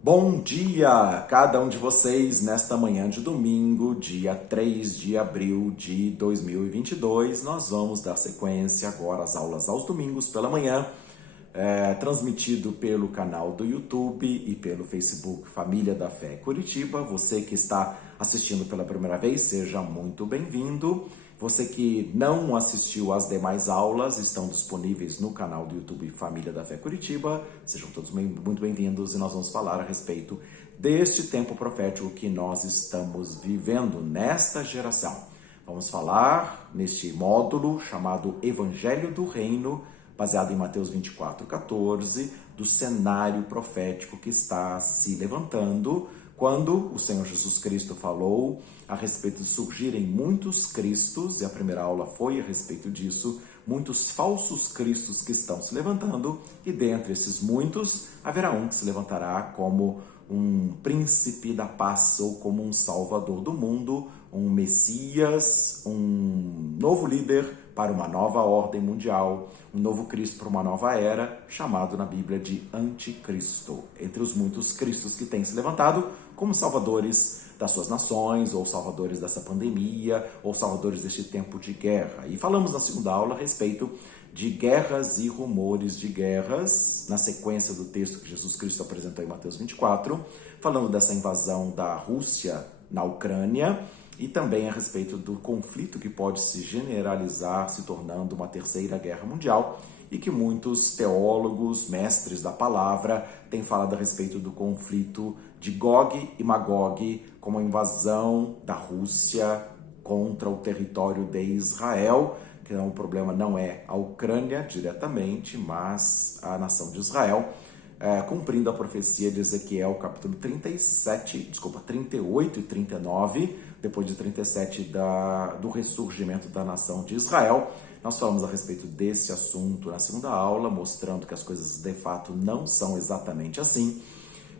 Bom dia a cada um de vocês nesta manhã de domingo, dia 3 de abril de 2022. Nós vamos dar sequência agora às aulas aos domingos pela manhã, transmitido pelo canal do YouTube e pelo Facebook Família da Fé Curitiba. Você que está assistindo pela primeira vez, seja muito bem-vindo. Você que não assistiu às demais aulas, estão disponíveis no canal do YouTube Família da Fé Curitiba. Sejam todos muito bem-vindos e nós vamos falar a respeito deste tempo profético que nós estamos vivendo nesta geração. Vamos falar neste módulo chamado Evangelho do Reino, baseado em Mateus 24:14, do cenário profético que está se levantando quando o Senhor Jesus Cristo falou a respeito de surgirem muitos cristos, e a primeira aula foi a respeito disso, muitos falsos cristos que estão se levantando, e dentre esses muitos haverá um que se levantará como um príncipe da paz ou como um salvador do mundo, um Messias, um novo líder para uma nova ordem mundial, um novo Cristo para uma nova era, chamado na Bíblia de Anticristo. Entre os muitos cristos que têm se levantado como salvadores das suas nações, ou salvadores dessa pandemia, ou salvadores deste tempo de guerra. E falamos na segunda aula a respeito de guerras e rumores de guerras, na sequência do texto que Jesus Cristo apresentou em Mateus 24, falando dessa invasão da Rússia na Ucrânia, e também a respeito do conflito que pode se generalizar, se tornando uma terceira guerra mundial, e que muitos teólogos, mestres da palavra, têm falado a respeito do conflito de Gog e Magog, como a invasão da Rússia contra o território de Israel, que o problema não é a Ucrânia diretamente, mas a nação de Israel, cumprindo a profecia de Ezequiel, capítulo 38 e 39, depois de 37 do ressurgimento da nação de Israel. Nós falamos a respeito desse assunto na segunda aula, mostrando que as coisas de fato não são exatamente assim,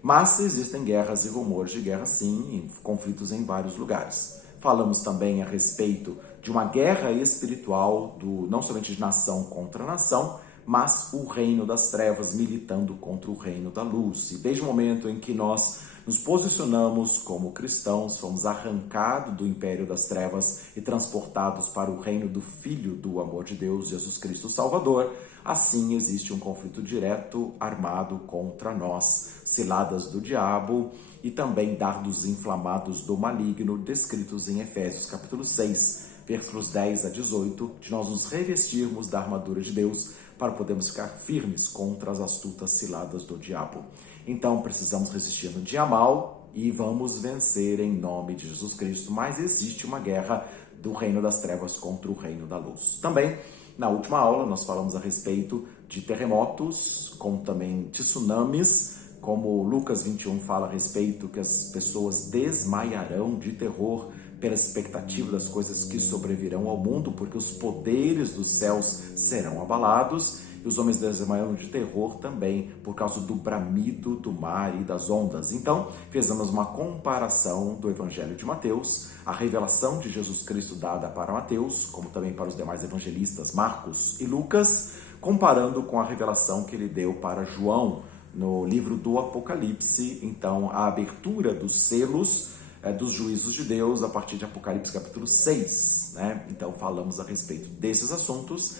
mas existem guerras e rumores de guerra sim, e conflitos em vários lugares. Falamos também a respeito de uma guerra espiritual, não somente de nação contra nação, mas o reino das trevas militando contra o reino da luz. E desde o momento em que nós nos posicionamos como cristãos, fomos arrancados do império das trevas e transportados para o reino do Filho do amor de Deus, Jesus Cristo Salvador, assim existe um conflito direto armado contra nós, ciladas do diabo e também dardos inflamados do maligno, descritos em Efésios capítulo 6, versículos 10 a 18, de nós nos revestirmos da armadura de Deus para podermos ficar firmes contra as astutas ciladas do diabo. Então precisamos resistir no dia mal e vamos vencer em nome de Jesus Cristo, mas existe uma guerra do reino das trevas contra o reino da luz. Também, na última aula, nós falamos a respeito de terremotos, como também tsunamis, como Lucas 21 fala a respeito que as pessoas desmaiarão de terror pela expectativa das coisas que sobrevirão ao mundo, porque os poderes dos céus serão abalados, e os homens desmaiarão de terror também por causa do bramido do mar e das ondas. Então, fizemos uma comparação do Evangelho de Mateus, a revelação de Jesus Cristo dada para Mateus, como também para os demais evangelistas Marcos e Lucas, comparando com a revelação que ele deu para João no livro do Apocalipse. Então, a abertura dos selos dos juízos de Deus a partir de Apocalipse capítulo 6, né? Então falamos a respeito desses assuntos,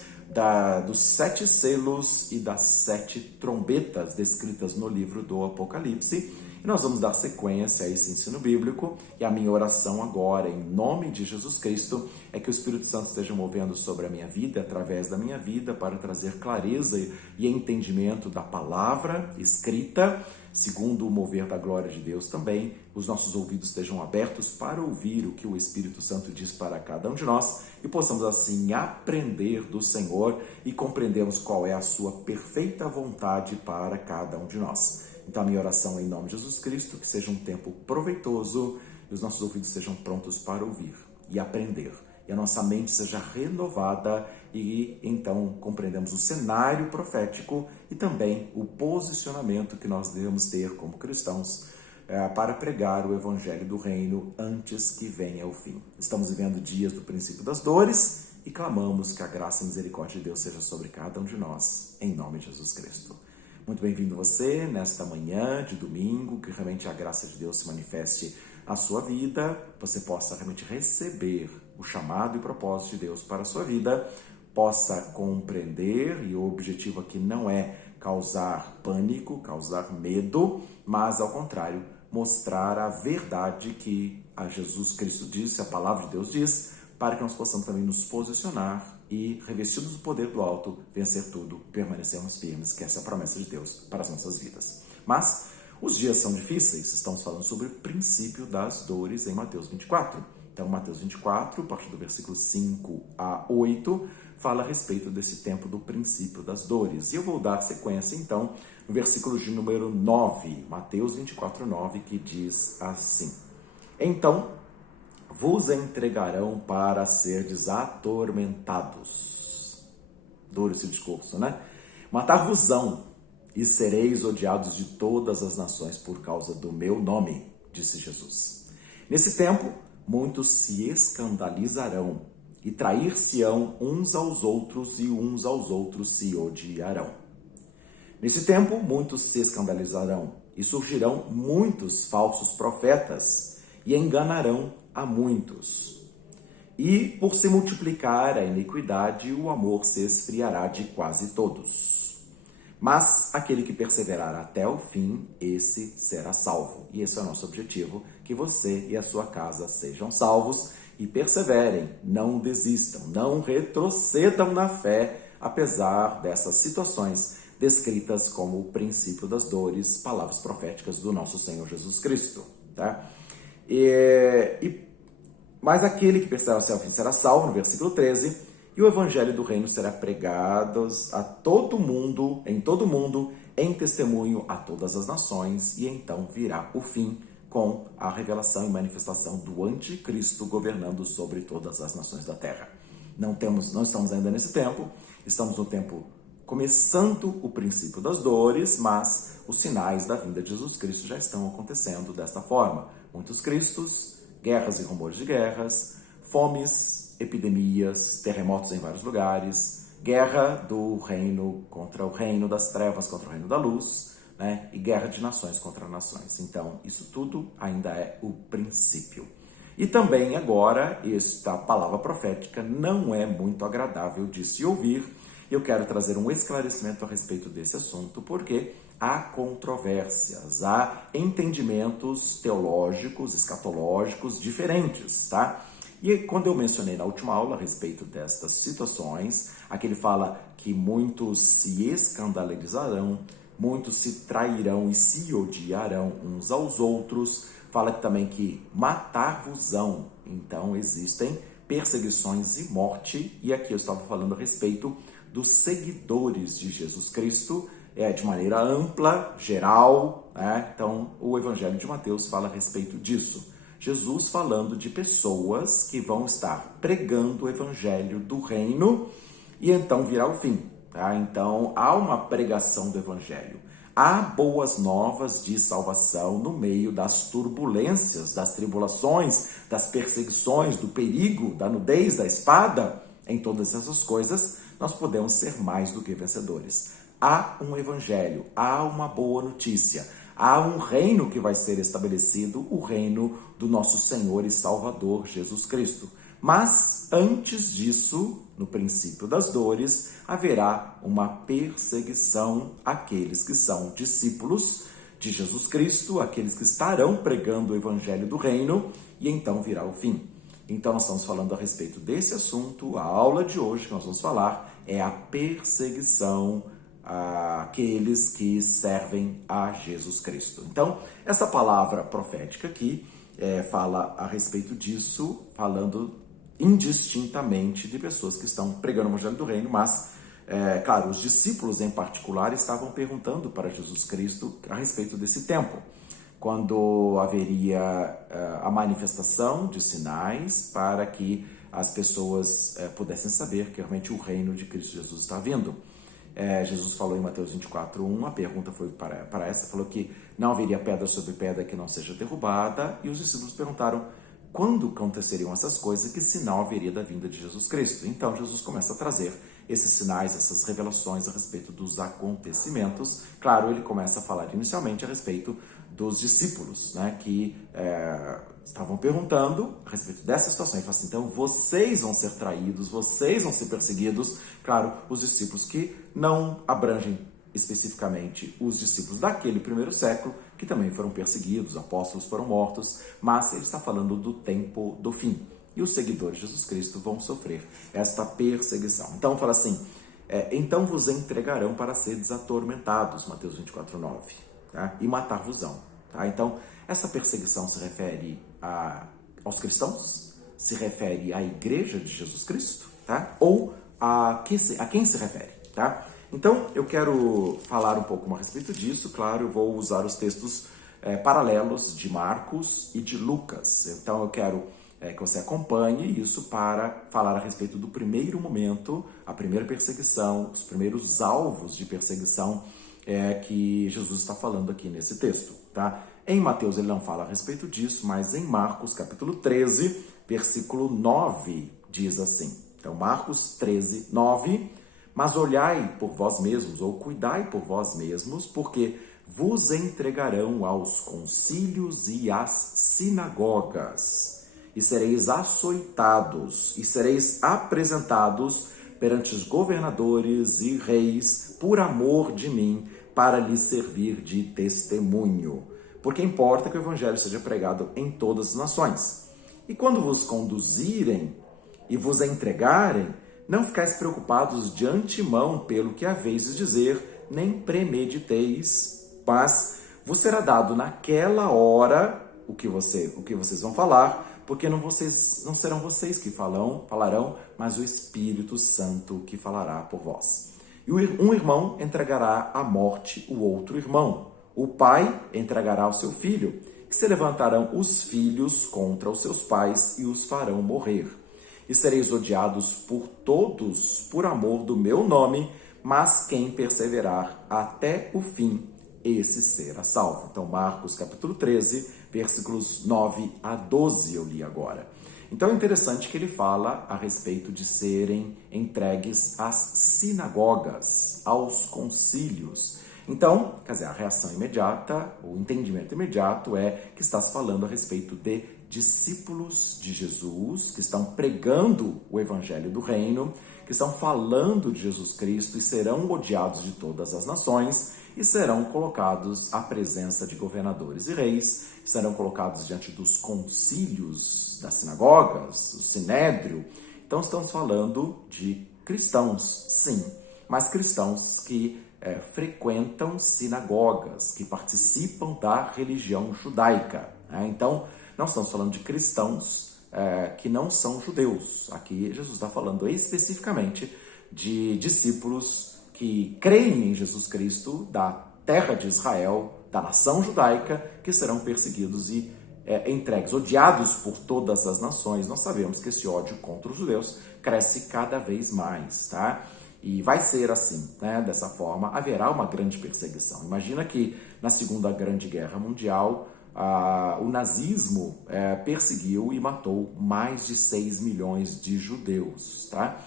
dos 7 selos e das 7 trombetas descritas no livro do Apocalipse, e nós vamos dar sequência a esse ensino bíblico, e a minha oração agora, em nome de Jesus Cristo, é que o Espírito Santo esteja movendo sobre a minha vida, através da minha vida, para trazer clareza e entendimento da palavra escrita, segundo o mover da glória de Deus também, os nossos ouvidos estejam abertos para ouvir o que o Espírito Santo diz para cada um de nós e possamos assim aprender do Senhor e compreendermos qual é a sua perfeita vontade para cada um de nós. Então a minha oração é em nome de Jesus Cristo, que seja um tempo proveitoso e os nossos ouvidos sejam prontos para ouvir e aprender. E a nossa mente seja renovada e então compreendemos o cenário profético e também o posicionamento que nós devemos ter como cristãos para pregar o Evangelho do Reino antes que venha o fim. Estamos vivendo dias do princípio das dores e clamamos que a graça e a misericórdia de Deus seja sobre cada um de nós, em nome de Jesus Cristo. Muito bem-vindo você nesta manhã de domingo, que realmente a graça de Deus se manifeste na sua vida, você possa realmente receber o chamado e propósito de Deus para a sua vida, possa compreender, e o objetivo aqui não é causar pânico, causar medo, mas ao contrário, mostrar a verdade que a Jesus Cristo disse, a palavra de Deus diz, para que nós possamos também nos posicionar e, revestidos do poder do alto, vencer tudo, permanecermos firmes, que essa é a promessa de Deus para as nossas vidas. Mas os dias são difíceis, estamos falando sobre o princípio das dores em Mateus 24. Então, Mateus 24, a partir do versículo 5 a 8, fala a respeito desse tempo do princípio das dores. E eu vou dar sequência, então, no versículo de número 9, Mateus 24, 9, que diz assim: Então vos entregarão para serdes atormentados. Duro esse discurso, né? Matar-vos-ão, e sereis odiados de todas as nações por causa do meu nome, disse Jesus. Nesse tempo, muitos se escandalizarão, e trair-se-ão uns aos outros, e uns aos outros se odiarão. Nesse tempo, muitos se escandalizarão, e surgirão muitos falsos profetas, e enganarão a muitos. E, por se multiplicar a iniquidade, o amor se esfriará de quase todos. Mas aquele que perseverar até o fim, esse será salvo. E esse é o nosso objetivo, que você e a sua casa sejam salvos e perseverem, não desistam, não retrocedam na fé, apesar dessas situações descritas como o princípio das dores, palavras proféticas do nosso Senhor Jesus Cristo, tá? Mas aquele que perseverar até o fim será salvo, no versículo 13, e o evangelho do reino será pregado a todo mundo, em testemunho a todas as nações, e então virá o fim com a revelação e manifestação do anticristo governando sobre todas as nações da terra. Não estamos ainda nesse tempo, estamos no tempo começando o princípio das dores, mas os sinais da vinda de Jesus Cristo já estão acontecendo desta forma. Muitos cristos, guerras e rumores de guerras, fomes, epidemias, terremotos em vários lugares, guerra do reino contra o reino das trevas, contra o reino da luz, né? E guerra de nações contra nações. Então, isso tudo ainda é o princípio. E também agora, esta palavra profética não é muito agradável de se ouvir. Eu quero trazer um esclarecimento a respeito desse assunto, porque há controvérsias, há entendimentos teológicos, escatológicos diferentes, tá? E quando eu mencionei na última aula a respeito destas situações, aqui ele fala que muitos se escandalizarão, muitos se trairão e se odiarão uns aos outros, fala também que matar-vos-ão, então existem perseguições e morte, e aqui eu estava falando a respeito dos seguidores de Jesus Cristo, de maneira ampla, geral, né? Então o Evangelho de Mateus fala a respeito disso. Jesus falando de pessoas que vão estar pregando o Evangelho do Reino e então virá o fim, tá? Então há uma pregação do Evangelho. Há boas novas de salvação no meio das turbulências, das tribulações, das perseguições, do perigo, da nudez, da espada. Em todas essas coisas, nós podemos ser mais do que vencedores. Há um evangelho, há uma boa notícia, há um reino que vai ser estabelecido, o reino do nosso Senhor e Salvador Jesus Cristo. Mas antes disso, no princípio das dores, haverá uma perseguição àqueles que são discípulos de Jesus Cristo, aqueles que estarão pregando o evangelho do reino, e então virá o fim. Então nós estamos falando a respeito desse assunto. A aula de hoje que nós vamos falar é a perseguição àqueles que servem a Jesus Cristo. Então, essa palavra profética aqui fala a respeito disso, falando indistintamente de pessoas que estão pregando o evangelho do reino, mas, claro, os discípulos em particular estavam perguntando para Jesus Cristo a respeito desse tempo, quando haveria a manifestação de sinais para que as pessoas pudessem saber que realmente o reino de Cristo Jesus está vindo. Jesus falou em Mateus 24:1, a pergunta foi para essa, falou que não haveria pedra sobre pedra que não seja derrubada, e os discípulos perguntaram quando aconteceriam essas coisas e que sinal haveria da vinda de Jesus Cristo. Então Jesus começa a trazer esses sinais, essas revelações a respeito dos acontecimentos. Claro, ele começa a falar inicialmente a respeito dos discípulos, né, que estavam perguntando a respeito dessa situação. Ele fala assim, então vocês vão ser traídos, vocês vão ser perseguidos. Claro, os discípulos que não abrangem especificamente os discípulos daquele primeiro século, que também foram perseguidos, apóstolos foram mortos, mas ele está falando do tempo do fim. E os seguidores de Jesus Cristo vão sofrer esta perseguição. Então fala assim, então vos entregarão para seres atormentados, Mateus 24:9, tá? E matar-vos-ão. Tá? Então, essa perseguição se refere aos cristãos? Se refere à igreja de Jesus Cristo? Tá? Ou a quem se refere? Tá? Então, eu quero falar um pouco a respeito disso. Claro, eu vou usar os textos paralelos de Marcos e de Lucas. Então, eu quero que você acompanhe isso para falar a respeito do primeiro momento, a primeira perseguição, os primeiros alvos de perseguição que Jesus está falando aqui nesse texto. Tá? Em Mateus ele não fala a respeito disso, mas em Marcos capítulo 13, versículo 9, diz assim. Então, Marcos 13, 9... Mas olhai por vós mesmos, ou cuidai por vós mesmos, porque vos entregarão aos concílios e às sinagogas, e sereis açoitados, e sereis apresentados perante os governadores e reis, por amor de mim, para lhes servir de testemunho. Porque importa que o evangelho seja pregado em todas as nações. E quando vos conduzirem e vos entregarem, não ficais preocupados de antemão pelo que haveis de dizer, nem premediteis, mas vos será dado naquela hora o que vocês vão falar, porque não serão vocês que falarão, mas o Espírito Santo que falará por vós. E um irmão entregará à morte o outro irmão. O pai entregará o seu filho, que se levantarão os filhos contra os seus pais e os farão morrer. E sereis odiados por todos por amor do meu nome, mas quem perseverar até o fim, esse será salvo. Então, Marcos capítulo 13, versículos 9 a 12 eu li agora. Então é interessante que ele fala a respeito de serem entregues às sinagogas, aos concílios. Então, quer dizer, a reação imediata, o entendimento imediato é que está se falando a respeito de discípulos de Jesus, que estão pregando o evangelho do reino, que estão falando de Jesus Cristo e serão odiados de todas as nações e serão colocados à presença de governadores e reis, serão colocados diante dos concílios das sinagogas, o sinédrio. Então estamos falando de cristãos, sim, mas cristãos que frequentam sinagogas, que participam da religião judaica. Então, não estamos falando de cristãos que não são judeus. Aqui Jesus está falando especificamente de discípulos que creem em Jesus Cristo, da terra de Israel, da nação judaica, que serão perseguidos e entregues, odiados por todas as nações. Nós sabemos que esse ódio contra os judeus cresce cada vez mais, tá? E vai ser assim, né? Dessa forma, haverá uma grande perseguição. Imagina que na Segunda Grande Guerra Mundial, o nazismo perseguiu e matou mais de 6 milhões de judeus, tá?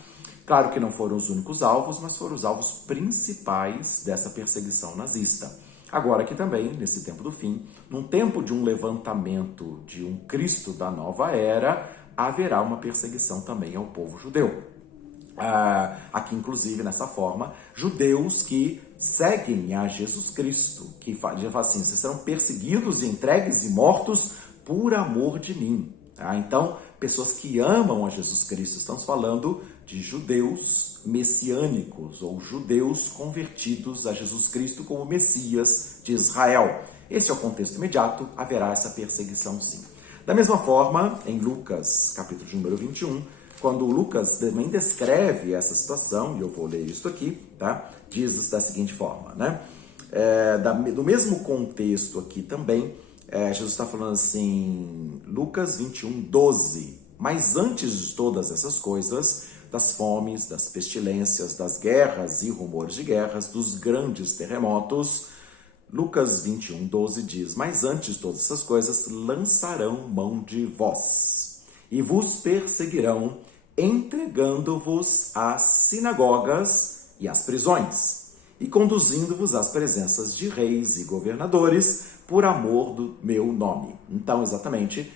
Claro que não foram os únicos alvos, mas foram os alvos principais dessa perseguição nazista. Agora aqui também, nesse tempo do fim, num tempo de um levantamento de um Cristo da nova era, haverá uma perseguição também ao povo judeu. Aqui, inclusive, nessa forma, judeus que seguem a Jesus Cristo, que fala assim, vocês serão perseguidos, entregues e mortos por amor de mim. Tá? Então, pessoas que amam a Jesus Cristo, estamos falando de judeus messiânicos, ou judeus convertidos a Jesus Cristo como Messias de Israel. Esse é o contexto imediato, haverá essa perseguição sim. Da mesma forma, em Lucas, capítulo de número 21, quando Lucas também descreve essa situação, e eu vou ler isso aqui, tá? Diz da seguinte forma, né? Do mesmo contexto aqui também, Jesus está falando assim, Lucas 21, 12. Mas antes de todas essas coisas, das fomes, das pestilências, das guerras e rumores de guerras, dos grandes terremotos, Lucas 21, 12 diz, mas antes de todas essas coisas, lançarão mão de vós, e vos perseguirão, entregando-vos às sinagogas e às prisões, e conduzindo-vos às presenças de reis e governadores por amor do meu nome. Então, exatamente,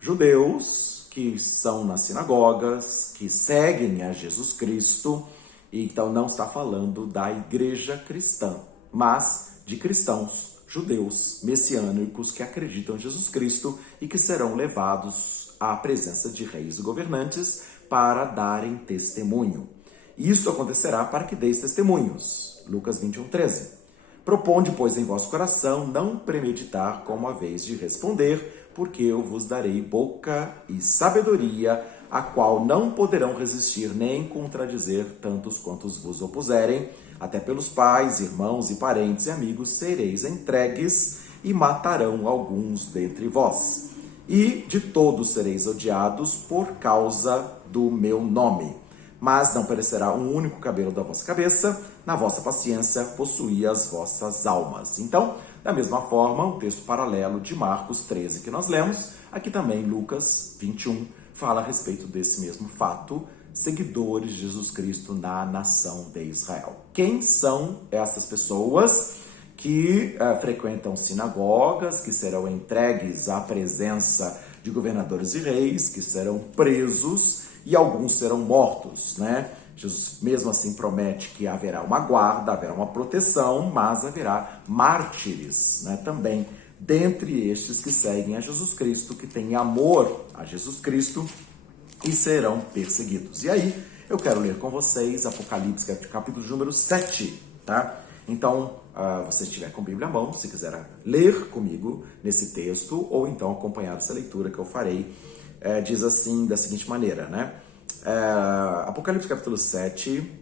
judeus que são nas sinagogas, que seguem a Jesus Cristo, e então não está falando da igreja cristã, mas de cristãos, judeus, messiânicos que acreditam em Jesus Cristo e que serão levados à presença de reis e governantes para darem testemunho. Isso acontecerá para que deis testemunhos. Lucas 21:13. Proponde, pois, em vosso coração não premeditar como haveis de responder, porque eu vos darei boca e sabedoria, a qual não poderão resistir nem contradizer tantos quantos vos opuserem. Até pelos pais, irmãos e parentes e amigos sereis entregues e matarão alguns dentre vós. E de todos sereis odiados por causa do meu nome. Mas não perecerá um único cabelo da vossa cabeça, na vossa paciência possuí as vossas almas. Então, da mesma forma, um texto paralelo de Marcos 13 que nós lemos, aqui também Lucas 21 fala a respeito desse mesmo fato, seguidores de Jesus Cristo na nação de Israel. Quem são essas pessoas que frequentam sinagogas, que serão entregues à presença de governadores e reis, que serão presos e alguns serão mortos, né? Jesus mesmo assim promete que haverá uma guarda, haverá uma proteção, mas haverá mártires, né, também, dentre estes que seguem a Jesus Cristo, que têm amor a Jesus Cristo e serão perseguidos. E aí, eu quero ler com vocês Apocalipse, capítulo número 7, tá? Então, você estiver com a Bíblia à mão, se quiser ler comigo nesse texto, ou então acompanhar essa leitura que eu farei, diz assim, da seguinte maneira, né? Apocalipse capítulo 7,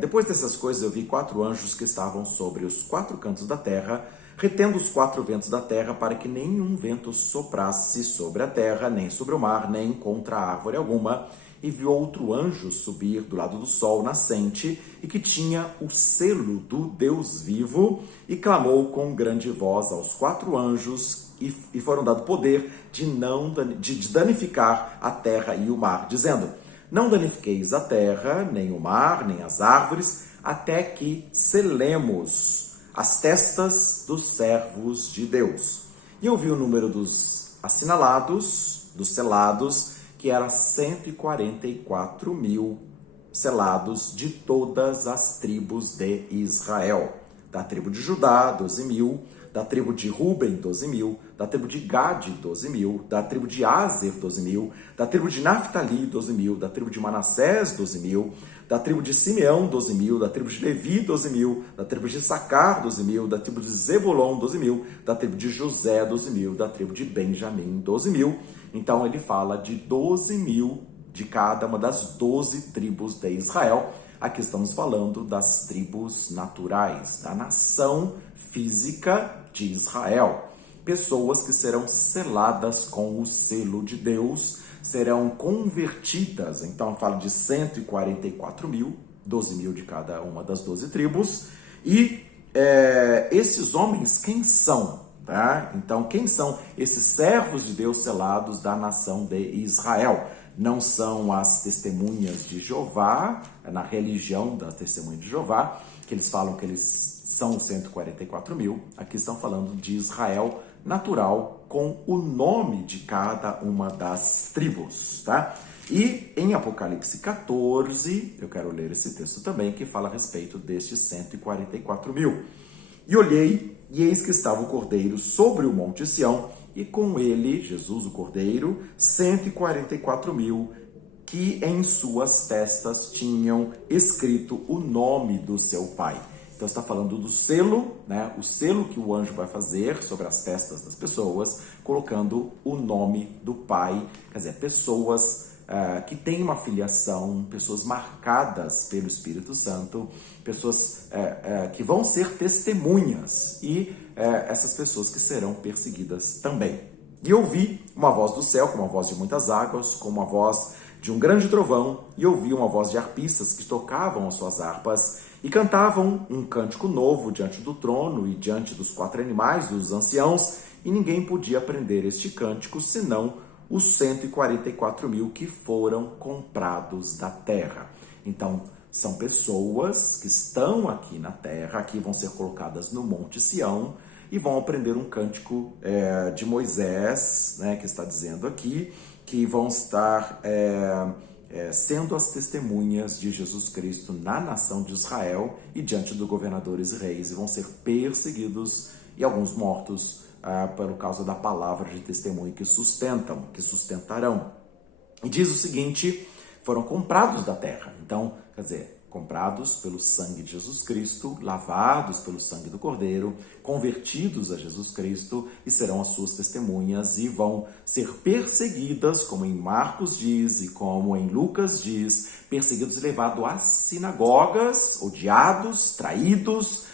depois dessas coisas eu vi 4 anjos que estavam sobre os 4 cantos da terra, retendo os 4 ventos da terra para que nenhum vento soprasse sobre a terra, nem sobre o mar, nem contra árvore alguma. E vi outro anjo subir do lado do sol nascente, e que tinha o selo do Deus vivo, e clamou com grande voz aos 4 anjos, e foram dado poder de danificar a terra e o mar, dizendo: não danifiqueis a terra, nem o mar, nem as árvores, até que selemos as testas dos servos de Deus. E eu vi o número dos assinalados, dos selados, que era 144 mil selados de todas as tribos de Israel. Da tribo de Judá, 12 mil, da tribo de Ruben, 12 mil, da tribo de Gade, 12 mil, da tribo de Aser, 12 mil, da tribo de Naftali, 12 mil, da tribo de Manassés, 12 mil, da tribo de Simeão, 12 mil, da tribo de Levi, 12 mil, da tribo de Sacar, 12 mil, da tribo de Zebulon, 12 mil, da tribo de José, 12 mil, da tribo de Benjamim, 12 mil. Então ele fala de 12 mil de cada uma das 12 tribos de Israel. Aqui estamos falando das tribos naturais, da nação física de Israel. Pessoas que serão seladas com o selo de Deus, serão convertidas. Então fala de 144 mil, 12 mil de cada uma das 12 tribos. E esses homens, quem são? Tá? Então, quem são esses servos de Deus selados da nação de Israel? Não são as testemunhas de Jeová, na religião da testemunha de Jeová, que eles falam que eles são 144 mil. Aqui estão falando de Israel natural, com o nome de cada uma das tribos, tá? E em Apocalipse 14, eu quero ler esse texto também, que fala a respeito destes 144 mil. E olhei, e eis que estava o Cordeiro sobre o monte Sião, e com ele, Jesus o Cordeiro, 144 mil, que em suas testas tinham escrito o nome do seu Pai. Então está falando do selo, né? O selo que o anjo vai fazer sobre as testas das pessoas, colocando o nome do Pai, quer dizer, pessoas que têm uma filiação, pessoas marcadas pelo Espírito Santo, pessoas que vão ser testemunhas, e essas pessoas que serão perseguidas também. E ouvi uma voz do céu, como a voz de muitas águas, como a voz de um grande trovão, e ouvi uma voz de arpistas que tocavam as suas harpas e cantavam um cântico novo diante do trono e diante dos 4 animais, dos anciãos, e ninguém podia aprender este cântico, senão os 144 mil que foram comprados da terra. Então, são pessoas que estão aqui na terra, aqui vão ser colocadas no Monte Sião e vão aprender um cântico de Moisés, né, que está dizendo aqui, que vão estar sendo as testemunhas de Jesus Cristo na nação de Israel e diante dos governadores e reis, e vão ser perseguidos e alguns mortos por causa da palavra de testemunho que sustentarão. E diz o seguinte: foram comprados da terra. Então, quer dizer, comprados pelo sangue de Jesus Cristo, lavados pelo sangue do Cordeiro, convertidos a Jesus Cristo e serão as suas testemunhas e vão ser perseguidas, como em Marcos diz e como em Lucas diz, perseguidos e levados às sinagogas, odiados, traídos,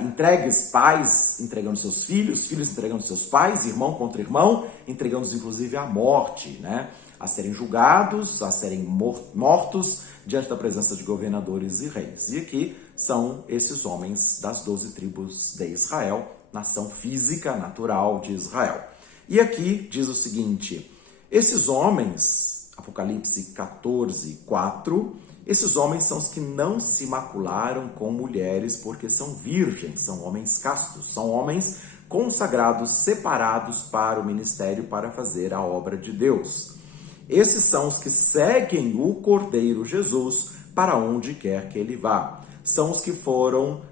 entregues, pais entregando seus filhos, filhos entregando seus pais, irmão contra irmão, entregando-os inclusive à morte, né? A serem julgados, a serem mortos diante da presença de governadores e reis. E aqui são esses homens das 12 tribos de Israel, nação física, natural de Israel. E aqui diz o seguinte: esses homens, Apocalipse 14, 4, esses homens são os que não se macularam com mulheres porque são virgens, são homens castos, são homens consagrados, separados para o ministério, para fazer a obra de Deus. Esses são os que seguem o Cordeiro Jesus para onde quer que ele vá. São os que foram,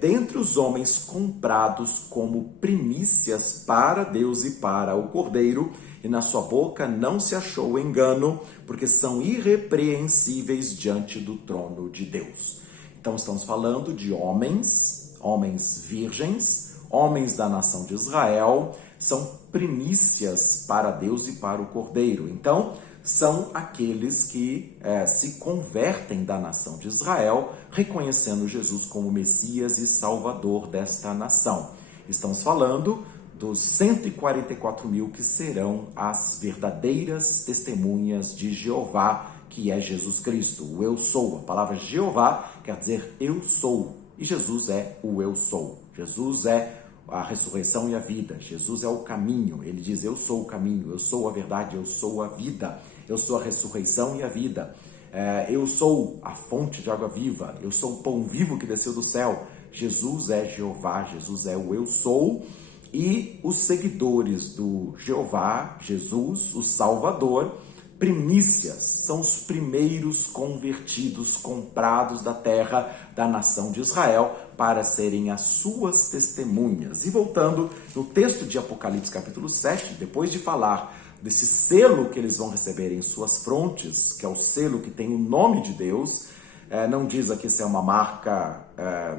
dentre os homens, comprados como primícias para Deus e para o Cordeiro, e na sua boca não se achou engano, porque são irrepreensíveis diante do trono de Deus. Então estamos falando de homens virgens, homens da nação de Israel, são primícias para Deus e para o Cordeiro. Então, são aqueles que se convertem da nação de Israel, reconhecendo Jesus como Messias e Salvador desta nação. Estamos falando dos 144 mil que serão as verdadeiras testemunhas de Jeová, que é Jesus Cristo, o Eu Sou. A palavra Jeová quer dizer Eu Sou, e Jesus é o Eu Sou. Jesus é a ressurreição e a vida. Jesus é o caminho. Ele diz: eu sou o caminho, eu sou a verdade, eu sou a vida, eu sou a ressurreição e a vida. Eu sou a fonte de água viva, eu sou o pão vivo que desceu do céu. Jesus é Jeová, Jesus é o Eu Sou. E os seguidores do Jeová, Jesus, o Salvador, primícias, são os primeiros convertidos, comprados da terra, da nação de Israel, para serem as suas testemunhas. E voltando no texto de Apocalipse capítulo 7, depois de falar desse selo que eles vão receber em suas frontes, que é o selo que tem o nome de Deus, não diz aqui se é uma marca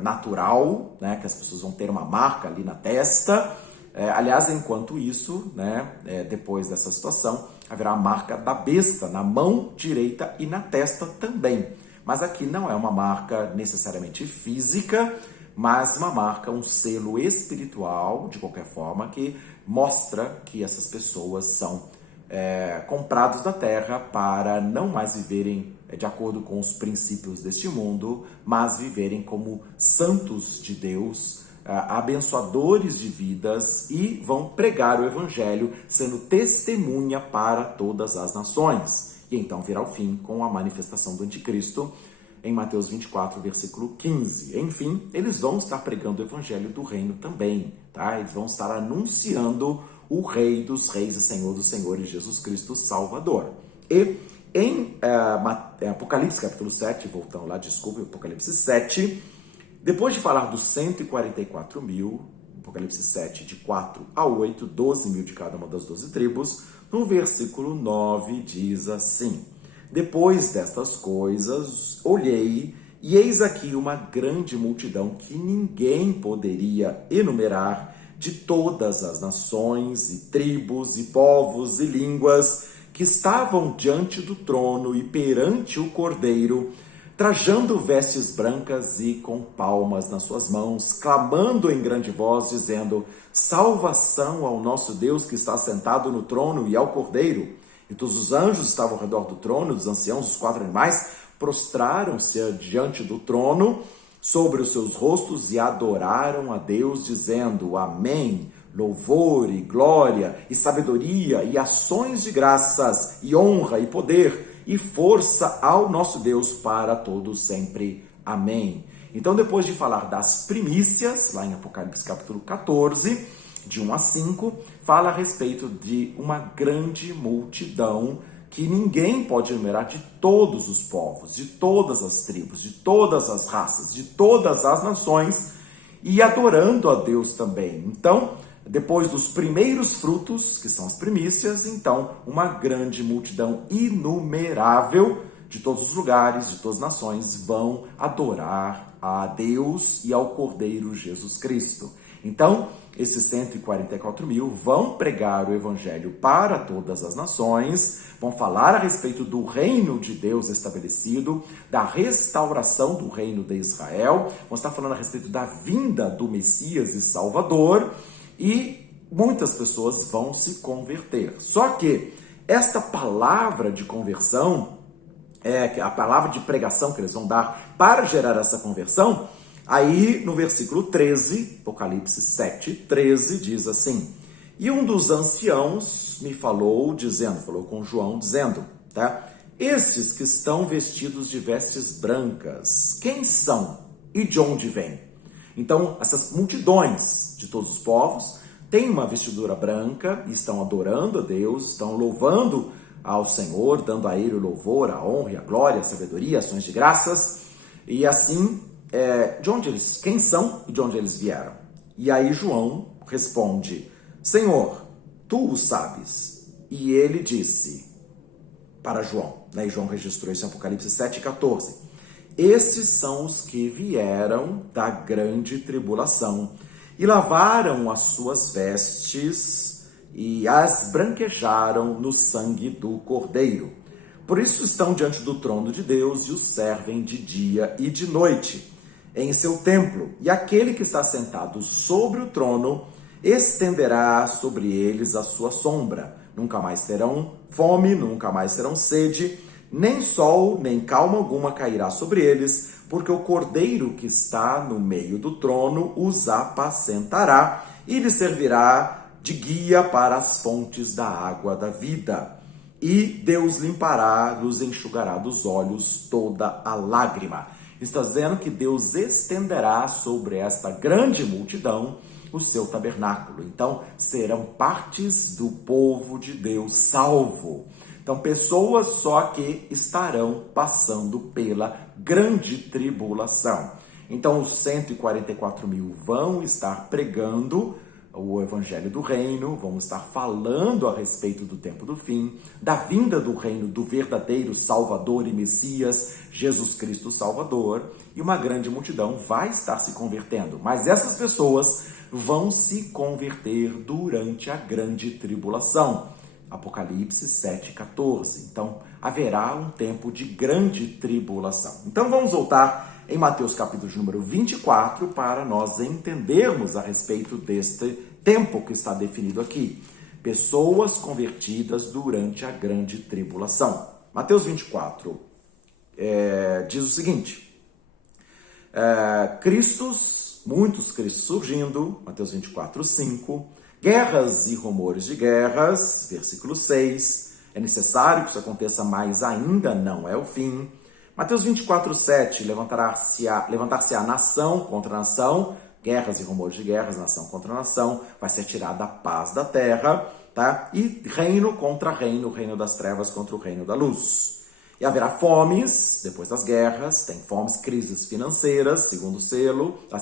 natural, né, que as pessoas vão ter uma marca ali na testa. Aliás, enquanto isso, né, depois dessa situação, haverá a marca da besta na mão direita e na testa também. Mas aqui não é uma marca necessariamente física, mas uma marca, um selo espiritual, de qualquer forma, que mostra que essas pessoas são comprados da terra para não mais viverem de acordo com os princípios deste mundo, mas viverem como santos de Deus, abençoadores de vidas, e vão pregar o evangelho sendo testemunha para todas as nações. E então virá o fim com a manifestação do anticristo em Mateus 24, versículo 15. Enfim, eles vão estar pregando o evangelho do reino também, tá? Eles vão estar anunciando o Rei dos Reis e Senhor dos Senhores, Jesus Cristo Salvador. E em Apocalipse capítulo 7, voltando lá, Apocalipse 7, depois de falar dos 144 mil, Apocalipse 7, de 4 a 8, 12 mil de cada uma das 12 tribos, no versículo 9 diz assim: depois destas coisas, olhei, e eis aqui uma grande multidão que ninguém poderia enumerar, de todas as nações, e tribos, e povos, e línguas, que estavam diante do trono e perante o Cordeiro, trajando vestes brancas e com palmas nas suas mãos, clamando em grande voz, dizendo: salvação ao nosso Deus que está sentado no trono e ao Cordeiro. E todos os anjos estavam ao redor do trono, dos anciãos, dos 4 animais, prostraram-se diante do trono, sobre os seus rostos, e adoraram a Deus, dizendo: amém. louvor e glória e sabedoria e ações de graças e honra e poder e força ao nosso Deus para todos sempre. Amém. Então, depois de falar das primícias, lá em Apocalipse capítulo 14, de 1 a 5, fala a respeito de uma grande multidão que ninguém pode enumerar, de todos os povos, de todas as tribos, de todas as raças, de todas as nações, e adorando a Deus também. Então, depois dos primeiros frutos, que são as primícias, então uma grande multidão inumerável de todos os lugares, de todas as nações, vão adorar a Deus e ao Cordeiro Jesus Cristo. Então, esses 144 mil vão pregar o evangelho para todas as nações, vão falar a respeito do reino de Deus estabelecido, da restauração do reino de Israel, vão estar falando a respeito da vinda do Messias e Salvador, e muitas pessoas vão se converter. Só que esta palavra de conversão, a palavra de pregação que eles vão dar para gerar essa conversão, aí no versículo 13, Apocalipse 7, 13, diz assim: e um dos anciãos me falou com João, dizendo, tá? Esses que estão vestidos de vestes brancas, quem são e de onde vêm? Então, essas multidões de todos os povos têm uma vestidura branca e estão adorando a Deus, estão louvando ao Senhor, dando a Ele o louvor, a honra, a glória, a sabedoria, ações de graças, e assim, quem são e de onde eles vieram? E aí João responde: Senhor, tu o sabes. E ele disse para João, né? E João registrou isso em Apocalipse 7,14. Estes são os que vieram da grande tribulação e lavaram as suas vestes e as branquejaram no sangue do Cordeiro. Por isso estão diante do trono de Deus e o servem de dia e de noite em seu templo. E aquele que está sentado sobre o trono estenderá sobre eles a sua sombra. Nunca mais terão fome, nunca mais terão sede, nem sol, nem calma alguma cairá sobre eles, porque o Cordeiro que está no meio do trono os apacentará e lhes servirá de guia para as fontes da água da vida. E Deus limpará, lhes enxugará dos olhos toda a lágrima. Está dizendo que Deus estenderá sobre esta grande multidão o seu tabernáculo. Então, serão partes do povo de Deus salvo. Então, pessoas só que estarão passando pela grande tribulação. Então, os 144 mil vão estar pregando o evangelho do reino, vão estar falando a respeito do tempo do fim, da vinda do reino do verdadeiro Salvador e Messias, Jesus Cristo Salvador, e uma grande multidão vai estar se convertendo. Mas essas pessoas vão se converter durante a grande tribulação. Apocalipse 7,14. Então, haverá um tempo de grande tribulação. Então, vamos voltar em Mateus capítulo número 24 para nós entendermos a respeito deste tempo que está definido aqui. Pessoas convertidas durante a grande tribulação. Mateus 24 diz o seguinte: muitos cristos surgindo, Mateus 24, 5, guerras e rumores de guerras, versículo 6, é necessário que isso aconteça, mas ainda não é o fim. Mateus 24, 7, levantar-se-á nação contra nação, guerras e rumores de guerras, nação contra nação, vai ser tirada a paz da terra, tá? E reino contra reino, o reino das trevas contra o reino da luz. E haverá fomes, depois das guerras, tem fomes, crises financeiras,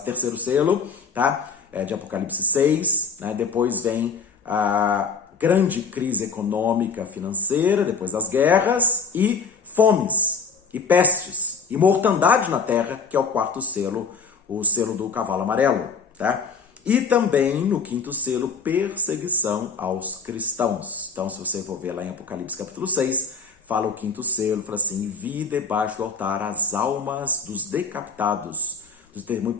terceiro selo, tá? De Apocalipse 6, né? Depois vem a grande crise econômica financeira, depois das guerras, e fomes, e pestes, e mortandade na terra, que é o quarto selo, o selo do cavalo amarelo, tá? E também, no quinto selo, perseguição aos cristãos. Então, se você for ver lá em Apocalipse capítulo 6, fala o quinto selo, fala assim: vi debaixo do altar as almas dos decapitados,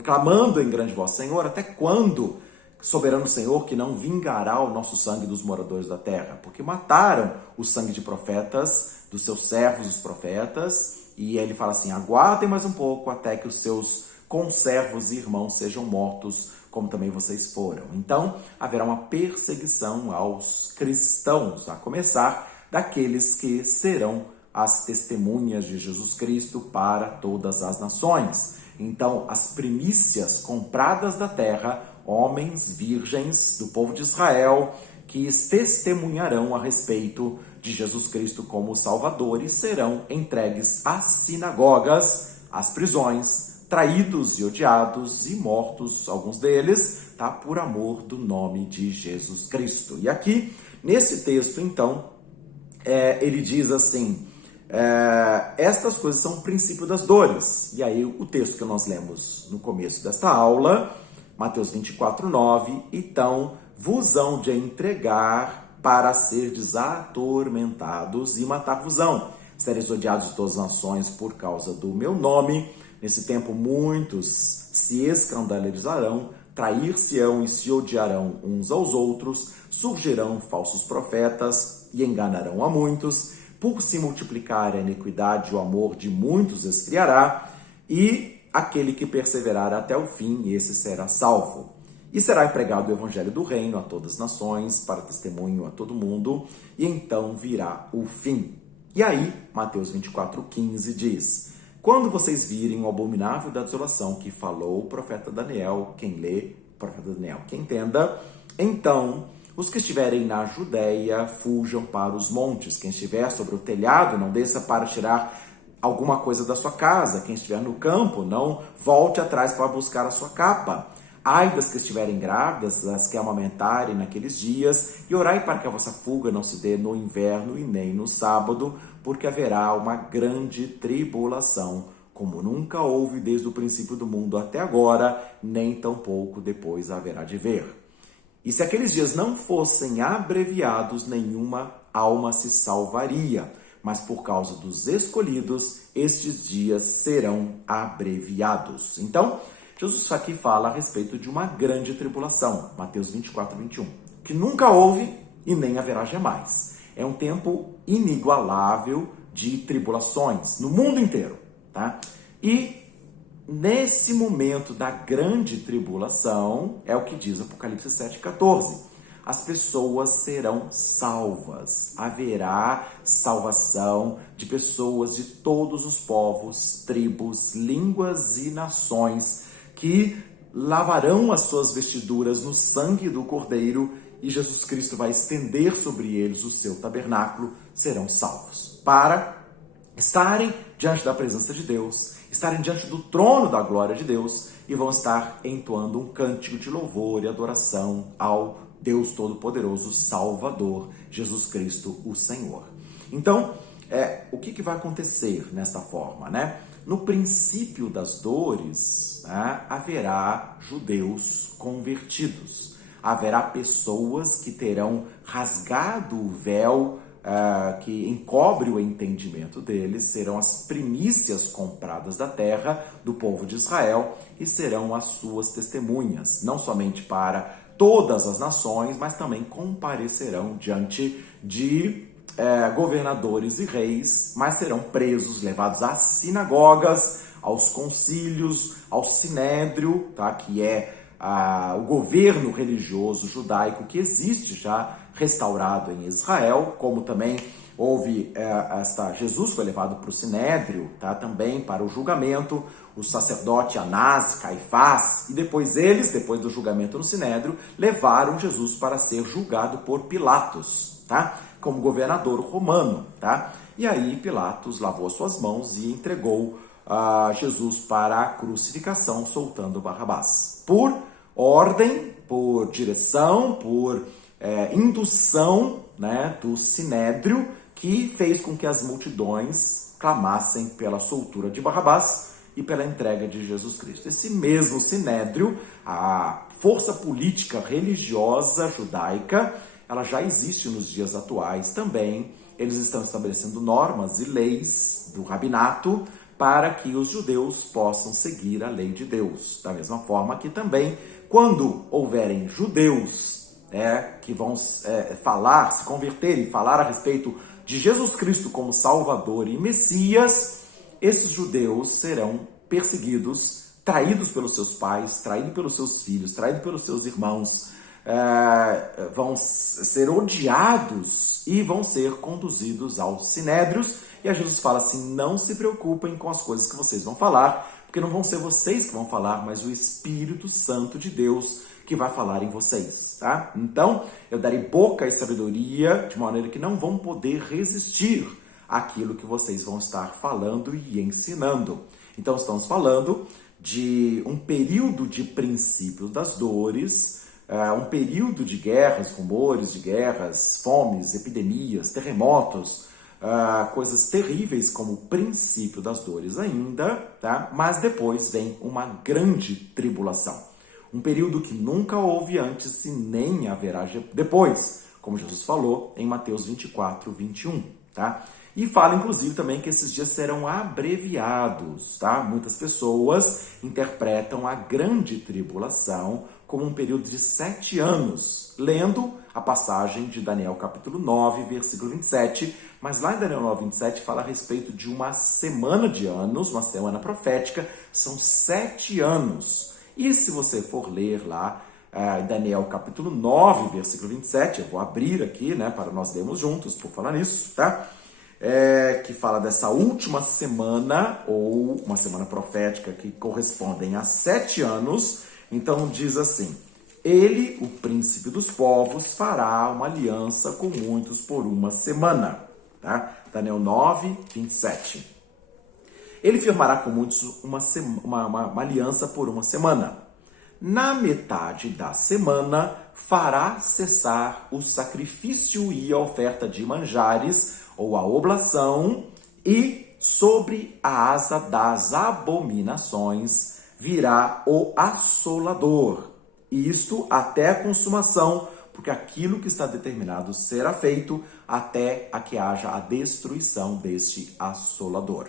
clamando em grande voz: Senhor, até quando, soberano Senhor, que não vingará o nosso sangue dos moradores da terra? Porque mataram o sangue de profetas, dos seus servos, os profetas, e ele fala assim: aguardem mais um pouco até que os seus conservos e irmãos sejam mortos, como também vocês foram. Então, haverá uma perseguição aos cristãos, a começar daqueles que serão as testemunhas de Jesus Cristo para todas as nações. Então, as primícias compradas da terra, homens virgens do povo de Israel, que testemunharão a respeito de Jesus Cristo como Salvador e serão entregues às sinagogas, às prisões, traídos e odiados e mortos, alguns deles, tá, por amor do nome de Jesus Cristo. E aqui, nesse texto, então, ele diz assim, estas coisas são o princípio das dores. E aí o texto que nós lemos no começo desta aula, Mateus 24:9, então vos hão de entregar para serdes atormentados e matar-vos-ão. Sereis odiados de todas as nações por causa do meu nome. Nesse tempo muitos se escandalizarão, trair-se-ão e se odiarão uns aos outros, surgirão falsos profetas e enganarão a muitos. Por se multiplicar a iniquidade, o amor de muitos esfriará, e aquele que perseverar até o fim, esse será salvo. E será empregado o evangelho do reino a todas as nações, para testemunho a todo mundo, e então virá o fim. E aí, Mateus 24:15 diz: quando vocês virem o abominável da desolação que falou o profeta Daniel, quem lê, o profeta Daniel, quem entenda, então os que estiverem na Judéia fujam para os montes. Quem estiver sobre o telhado, não desça para tirar alguma coisa da sua casa. Quem estiver no campo, não volte atrás para buscar a sua capa. Ai das que estiverem grávidas, as que amamentarem naqueles dias, e orai para que a vossa fuga não se dê no inverno e nem no sábado, porque haverá uma grande tribulação, como nunca houve desde o princípio do mundo até agora, nem tampouco depois haverá de ver. E se aqueles dias não fossem abreviados, nenhuma alma se salvaria, mas por causa dos escolhidos, estes dias serão abreviados. Então, Jesus aqui fala a respeito de uma grande tribulação, Mateus 24:21, que nunca houve e nem haverá jamais. É um tempo inigualável de tribulações no mundo inteiro, tá? E nesse momento da grande tribulação, é o que diz Apocalipse 7:14. As pessoas serão salvas. Haverá salvação de pessoas de todos os povos, tribos, línguas e nações, que lavarão as suas vestiduras no sangue do Cordeiro, e Jesus Cristo vai estender sobre eles o seu tabernáculo, serão salvos, para estarem diante da presença de Deus, estarem diante do trono da glória de Deus, e vão estar entoando um cântico de louvor e adoração ao Deus Todo-Poderoso, Salvador, Jesus Cristo, o Senhor. Então, o que vai acontecer nessa forma, né? No princípio das dores, né, haverá judeus convertidos. Haverá pessoas que terão rasgado o véu que encobre o entendimento deles, serão as primícias compradas da terra do povo de Israel e serão as suas testemunhas, não somente para todas as nações, mas também comparecerão diante de governadores e reis, mas serão presos, levados às sinagogas, aos concílios, ao sinédrio, tá? Que é o governo religioso judaico que existe já restaurado em Israel, como também houve Jesus foi levado para o sinédrio, tá? Também para o julgamento, o sacerdote Anás, Caifás, e depois do julgamento no sinédrio, levaram Jesus para ser julgado por Pilatos, tá? Como governador romano, tá? E aí Pilatos lavou as suas mãos e entregou Jesus para a crucificação, soltando Barrabás. Por ordem, por direção, por indução, né, do sinédrio, que fez com que as multidões clamassem pela soltura de Barrabás e pela entrega de Jesus Cristo. Esse mesmo sinédrio, a força política religiosa judaica, ela já existe nos dias atuais também. Eles estão estabelecendo normas e leis do rabinato para que os judeus possam seguir a lei de Deus. Da mesma forma que também, quando houverem judeus que vão falar, se converter e falar a respeito de Jesus Cristo como Salvador e Messias, esses judeus serão perseguidos traídos pelos seus pais, traídos pelos seus filhos, traídos pelos seus irmãos, vão ser odiados e vão ser conduzidos aos sinédrios. E aí Jesus fala assim, não se preocupem com as coisas que vocês vão falar, porque não vão ser vocês que vão falar, mas o Espírito Santo de Deus que vai falar em vocês, tá? Então, eu darei boca e sabedoria de maneira que não vão poder resistir àquilo que vocês vão estar falando e ensinando. Então, estamos falando de um período de princípio das dores, um período de guerras, rumores de guerras, fomes, epidemias, terremotos, coisas terríveis como o princípio das dores ainda, tá? Mas depois vem uma grande tribulação. Um período que nunca houve antes e nem haverá depois, como Jesus falou em Mateus 24, 21, tá? E fala, inclusive, também que esses dias serão abreviados, tá? Muitas pessoas interpretam a grande tribulação como um período de 7 anos, lendo a passagem de Daniel capítulo 9, versículo 27, mas lá em Daniel 9, 27 fala a respeito de uma semana de anos, uma semana profética, são 7 anos. E se você for ler lá Daniel capítulo 9, versículo 27, eu vou abrir aqui, né, para nós lermos juntos, por falar nisso, tá? Que fala dessa última semana, ou uma semana profética, que correspondem a 7 anos. Então diz assim, ele, o príncipe dos povos, fará uma aliança com muitos por uma semana. Tá? Daniel 9, 27. Ele firmará com muitos uma aliança por uma semana. Na metade da semana, fará cessar o sacrifício e a oferta de manjares, ou a oblação, e sobre a asa das abominações virá o assolador. Isto até a consumação, porque aquilo que está determinado será feito até a que haja a destruição deste assolador.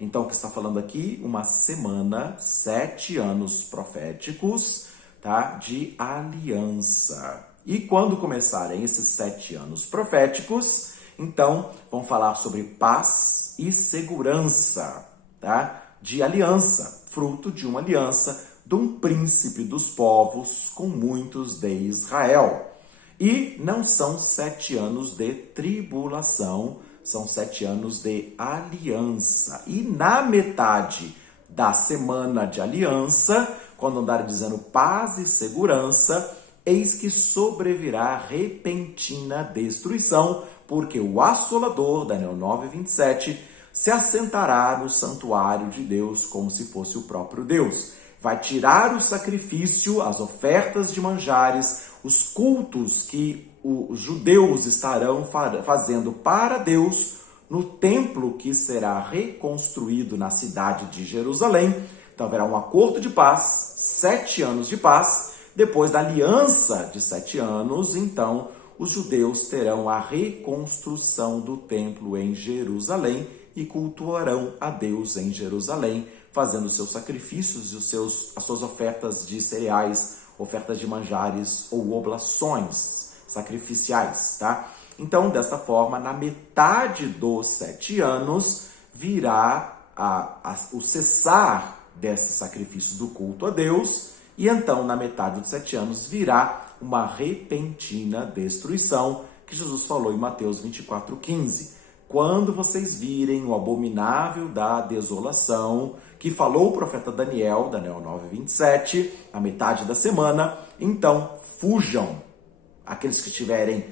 Então, o que está falando aqui? Uma semana, 7 anos proféticos, tá? De aliança. E quando começarem esses 7 anos proféticos, então vão falar sobre paz e segurança, tá? De aliança, fruto de uma aliança de um príncipe dos povos com muitos de Israel. E não são 7 anos de tribulação, são 7 anos de aliança. E na metade da semana de aliança, quando andarem dizendo paz e segurança, eis que sobrevirá repentina destruição, porque o assolador, Daniel 9, 27, se assentará no santuário de Deus como se fosse o próprio Deus. Vai tirar o sacrifício, as ofertas de manjares, os cultos que os judeus estarão fazendo para Deus no templo que será reconstruído na cidade de Jerusalém. Então haverá um acordo de paz, 7 anos de paz. Depois da aliança de 7 anos, então os judeus terão a reconstrução do templo em Jerusalém e cultuarão a Deus em Jerusalém, fazendo seus sacrifícios e as suas ofertas de cereais, ofertas de manjares ou oblações sacrificiais, tá? Então, dessa forma, na metade dos 7 anos, virá o cessar desses sacrifícios do culto a Deus, e então, na metade dos 7 anos, virá uma repentina destruição, que Jesus falou em Mateus 24, 15. Quando vocês virem o abominável da desolação, que falou o profeta Daniel, Daniel 9, 27, na metade da semana, então fujam. Aqueles que estiverem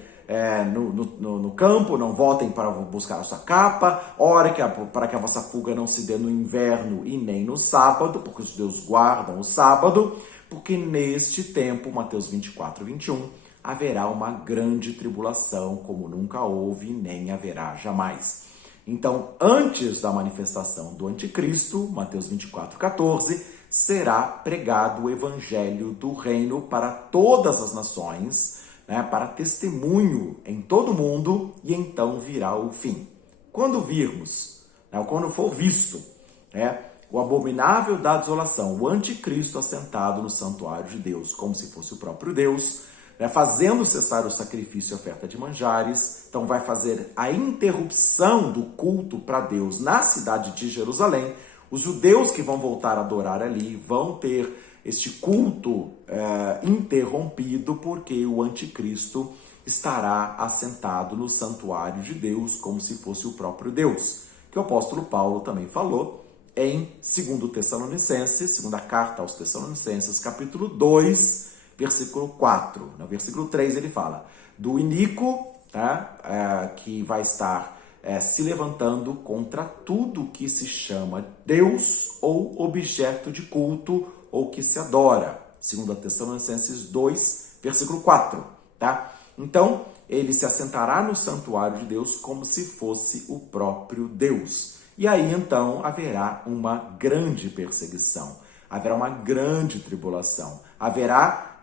no campo, não voltem para buscar a sua capa, ore para que a vossa fuga não se dê no inverno e nem no sábado, porque os judeus guardam o sábado, porque neste tempo, Mateus 24, 21, haverá uma grande tribulação, como nunca houve, nem haverá jamais. Então, antes da manifestação do anticristo, Mateus 24, 14, será pregado o evangelho do reino para todas as nações, né, para testemunho em todo o mundo, e então virá o fim. Quando virmos, né, quando for visto, o abominável da desolação, o anticristo assentado no santuário de Deus, como se fosse o próprio Deus, fazendo cessar o sacrifício e oferta de manjares, então vai fazer a interrupção do culto para Deus na cidade de Jerusalém, Os judeus que vão voltar a adorar ali vão ter este culto interrompido, porque o anticristo estará assentado no santuário de Deus como se fosse o próprio Deus, que o apóstolo Paulo também falou em 2 Tessalonicenses, segunda carta aos Tessalonicenses, capítulo 2, versículo 4. No versículo 3 ele fala do iníquo, tá? Que vai estar se levantando contra tudo que se chama Deus ou objeto de culto ou que se adora. 2 Tessalonicenses 2, versículo 4. Tá? Então, ele se assentará no santuário de Deus como se fosse o próprio Deus. E aí, então, haverá uma grande perseguição, haverá uma grande tribulação, haverá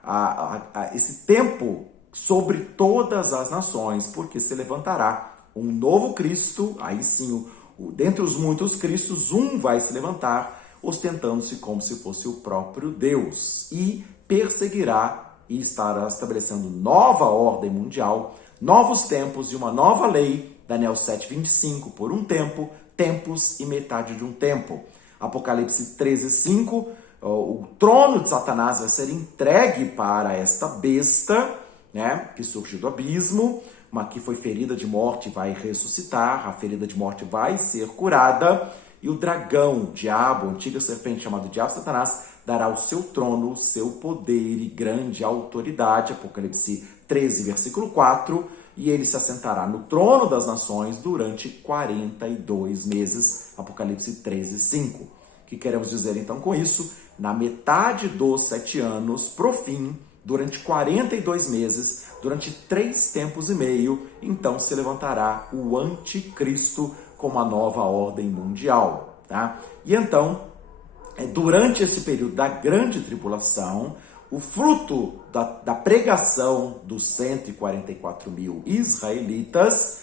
esse tempo sobre todas as nações, porque se levantará um novo Cristo, aí sim, dentre os muitos Cristos, um vai se levantar, ostentando-se como se fosse o próprio Deus, e perseguirá e estará estabelecendo nova ordem mundial, novos tempos e uma nova lei, Daniel 7:25, por um tempo, tempos e metade de um tempo. Apocalipse 13:5, o trono de Satanás vai ser entregue para esta besta, né, que surgiu do abismo, que foi ferida de morte vai ressuscitar, a ferida de morte vai ser curada, e o dragão, o diabo, a antiga serpente chamado Diabo Satanás, dará o seu trono, o seu poder e grande autoridade, Apocalipse 13, versículo 4, e ele se assentará no trono das nações durante 42 meses, Apocalipse 13, 5. O que queremos dizer então com isso? Na metade dos 7 anos, pro fim, durante 42 meses, durante 3 tempos e meio, então se levantará o anticristo como a nova ordem mundial. Tá? E então, durante esse período da grande tribulação, o fruto da pregação dos 144 mil israelitas,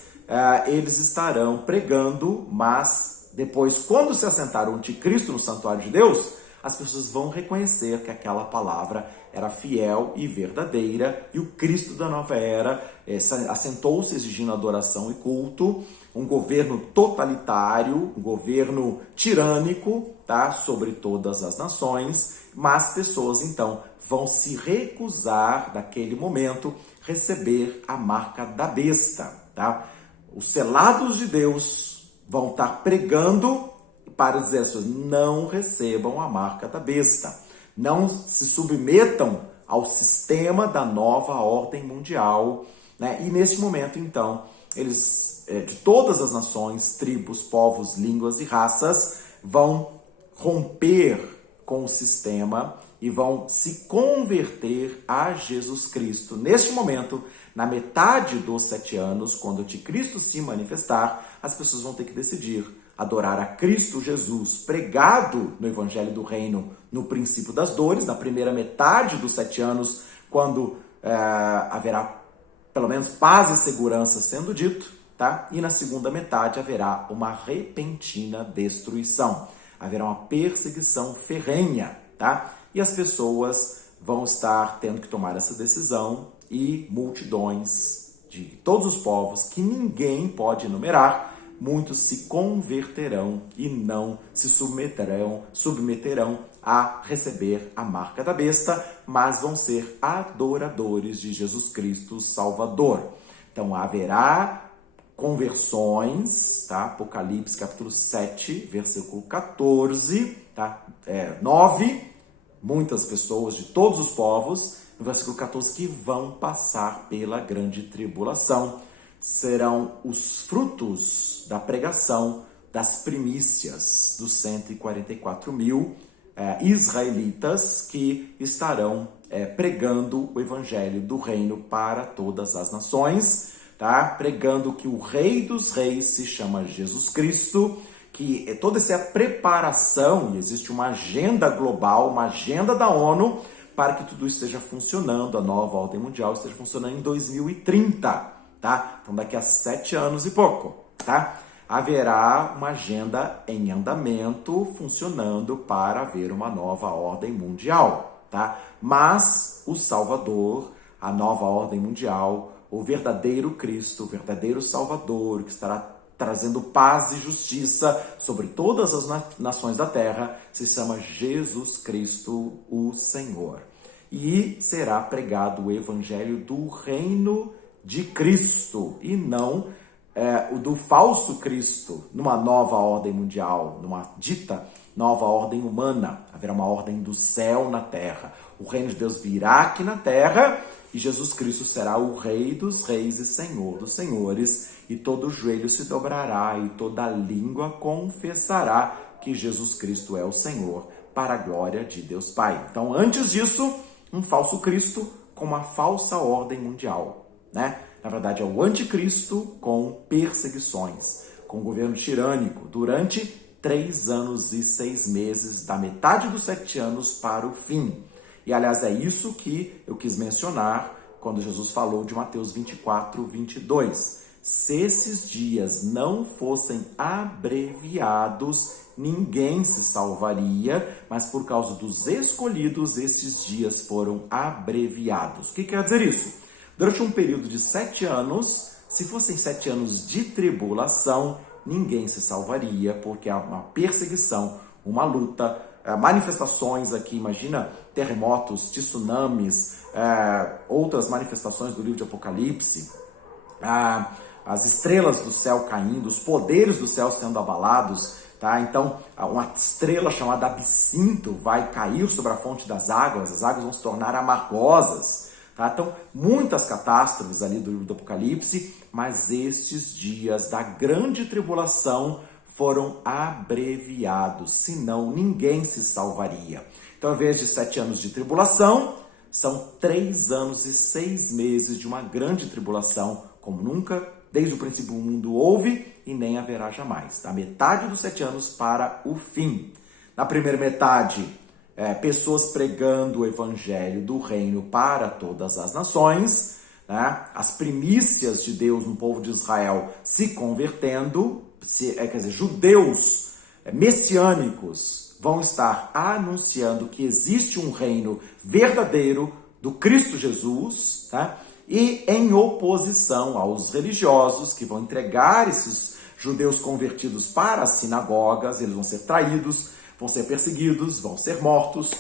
eles estarão pregando, mas depois, quando se assentar o anticristo no santuário de Deus, as pessoas vão reconhecer que aquela palavra era fiel e verdadeira, e o Cristo da nova era assentou-se exigindo adoração e culto, um governo totalitário, um governo tirânico, tá, sobre todas as nações, mas pessoas então vão se recusar, naquele momento, receber a marca da besta. Tá? Os selados de Deus vão estar pregando para dizer as pessoas: não recebam a marca da besta, não se submetam ao sistema da nova ordem mundial, né? E nesse momento, então, eles, de todas as nações, tribos, povos, línguas e raças, vão romper com o sistema e vão se converter a Jesus Cristo. Neste momento, na metade dos 7 anos, quando o anticristo se manifestar, as pessoas vão ter que decidir adorar a Cristo Jesus, pregado no Evangelho do Reino no princípio das dores, na primeira metade dos 7 anos, quando haverá pelo menos paz e segurança sendo dito, tá? E na segunda metade haverá uma repentina destruição, haverá uma perseguição ferrenha, tá? E as pessoas vão estar tendo que tomar essa decisão, e multidões de todos os povos, que ninguém pode enumerar, muitos se converterão e não se submeterão a receber a marca da besta, mas vão ser adoradores de Jesus Cristo Salvador. Então haverá conversões, tá? Apocalipse capítulo 7, versículo 14, tá? 9, muitas pessoas de todos os povos, no versículo 14, que vão passar pela grande tribulação. Serão os frutos da pregação das primícias dos 144 mil israelitas que estarão pregando o evangelho do reino para todas as nações, tá? Pregando que o Rei dos Reis se chama Jesus Cristo, que toda essa preparação, e existe uma agenda global, uma agenda da ONU, para que tudo esteja funcionando, a nova ordem mundial esteja funcionando em 2030. Tá? Então, daqui a 7 anos e pouco, tá? Haverá uma agenda em andamento, funcionando para haver uma nova ordem mundial, tá? Mas o Salvador, a nova ordem mundial, o verdadeiro Cristo, o verdadeiro Salvador, que estará trazendo paz e justiça sobre todas as nações da terra, se chama Jesus Cristo, o Senhor. E será pregado o evangelho do reino de Cristo e não o do falso Cristo, numa nova ordem mundial, numa dita nova ordem humana. Haverá uma ordem do céu na terra. O reino de Deus virá aqui na terra e Jesus Cristo será o Rei dos reis e Senhor dos senhores, e todo joelho se dobrará e toda língua confessará que Jesus Cristo é o Senhor, para a glória de Deus Pai. Então, antes disso, um falso Cristo com uma falsa ordem mundial, né? Na verdade, é o anticristo com perseguições, com governo tirânico, durante 3 anos e 6 meses, da metade dos 7 anos para o fim. E, aliás, é isso que eu quis mencionar quando Jesus falou de Mateus 24, 22. Se esses dias não fossem abreviados, ninguém se salvaria, mas por causa dos escolhidos, esses dias foram abreviados. O que quer dizer isso? Durante um período de 7 anos, se fossem 7 anos de tribulação, ninguém se salvaria, porque há uma perseguição, uma luta, manifestações aqui, imagina terremotos, tsunamis, outras manifestações do livro de Apocalipse, as estrelas do céu caindo, os poderes do céu sendo abalados, tá? Então, uma estrela chamada Absinto vai cair sobre a fonte das águas, as águas vão se tornar amargosas, tá? Então, muitas catástrofes ali do livro do Apocalipse, mas estes dias da grande tribulação foram abreviados, senão ninguém se salvaria. Então, ao invés de 7 anos de tribulação, são 3 anos e 6 meses de uma grande tribulação, como nunca, desde o princípio do mundo houve e nem haverá jamais. Da metade dos 7 anos para o fim. Na primeira metade, pessoas pregando o evangelho do reino para todas as nações, né? As primícias de Deus no povo de Israel se convertendo, judeus messiânicos vão estar anunciando que existe um reino verdadeiro do Cristo Jesus, tá? E em oposição aos religiosos que vão entregar esses judeus convertidos para as sinagogas, eles vão ser traídos, vão ser perseguidos, vão ser mortos,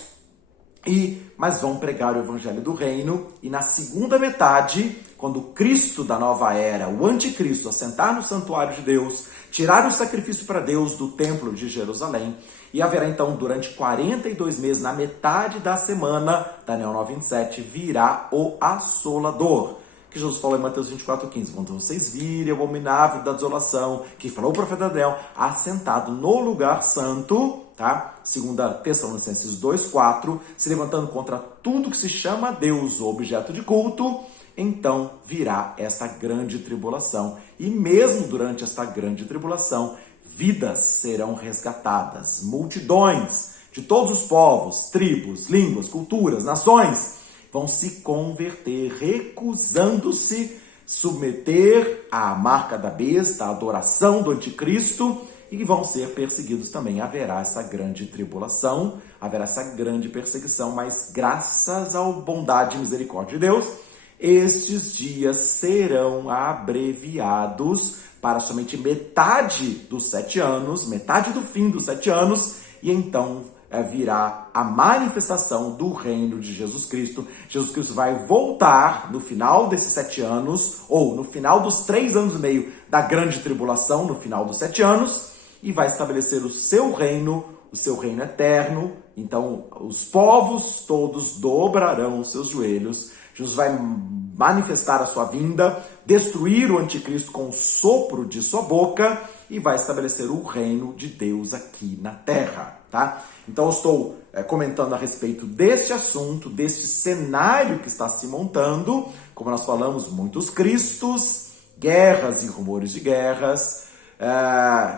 mas vão pregar o evangelho do reino. E na segunda metade, quando o Cristo da nova era, o anticristo, assentar no santuário de Deus, tirar o sacrifício para Deus do templo de Jerusalém, e haverá então durante 42 meses, na metade da semana, Daniel 9:27, virá o Assolador, que Jesus falou em Mateus 24:15, quando vocês virem o abominável da desolação, que falou o profeta Daniel, assentado no lugar santo, tá? 2 Tessalonicenses 2:4, se levantando contra tudo que se chama Deus, o objeto de culto, então virá esta grande tribulação. E mesmo durante esta grande tribulação, vidas serão resgatadas, multidões de todos os povos, tribos, línguas, culturas, nações vão se converter, recusando-se submeter à marca da besta, à adoração do anticristo, e vão ser perseguidos também. Haverá essa grande tribulação, haverá essa grande perseguição, mas graças à bondade e misericórdia de Deus, estes dias serão abreviados para somente metade dos 7 anos, metade do fim dos 7 anos, e então virá a manifestação do reino de Jesus Cristo. Jesus Cristo vai voltar no final desses 7 anos, ou no final dos 3 anos e meio da grande tribulação, no final dos 7 anos, e vai estabelecer o seu reino eterno. Então, os povos todos dobrarão os seus joelhos. Jesus vai manifestar a sua vinda, destruir o anticristo com o sopro de sua boca e vai estabelecer o reino de Deus aqui na terra, tá? Então eu estou comentando a respeito deste assunto, deste cenário que está se montando, como nós falamos, muitos cristos, guerras e rumores de guerras,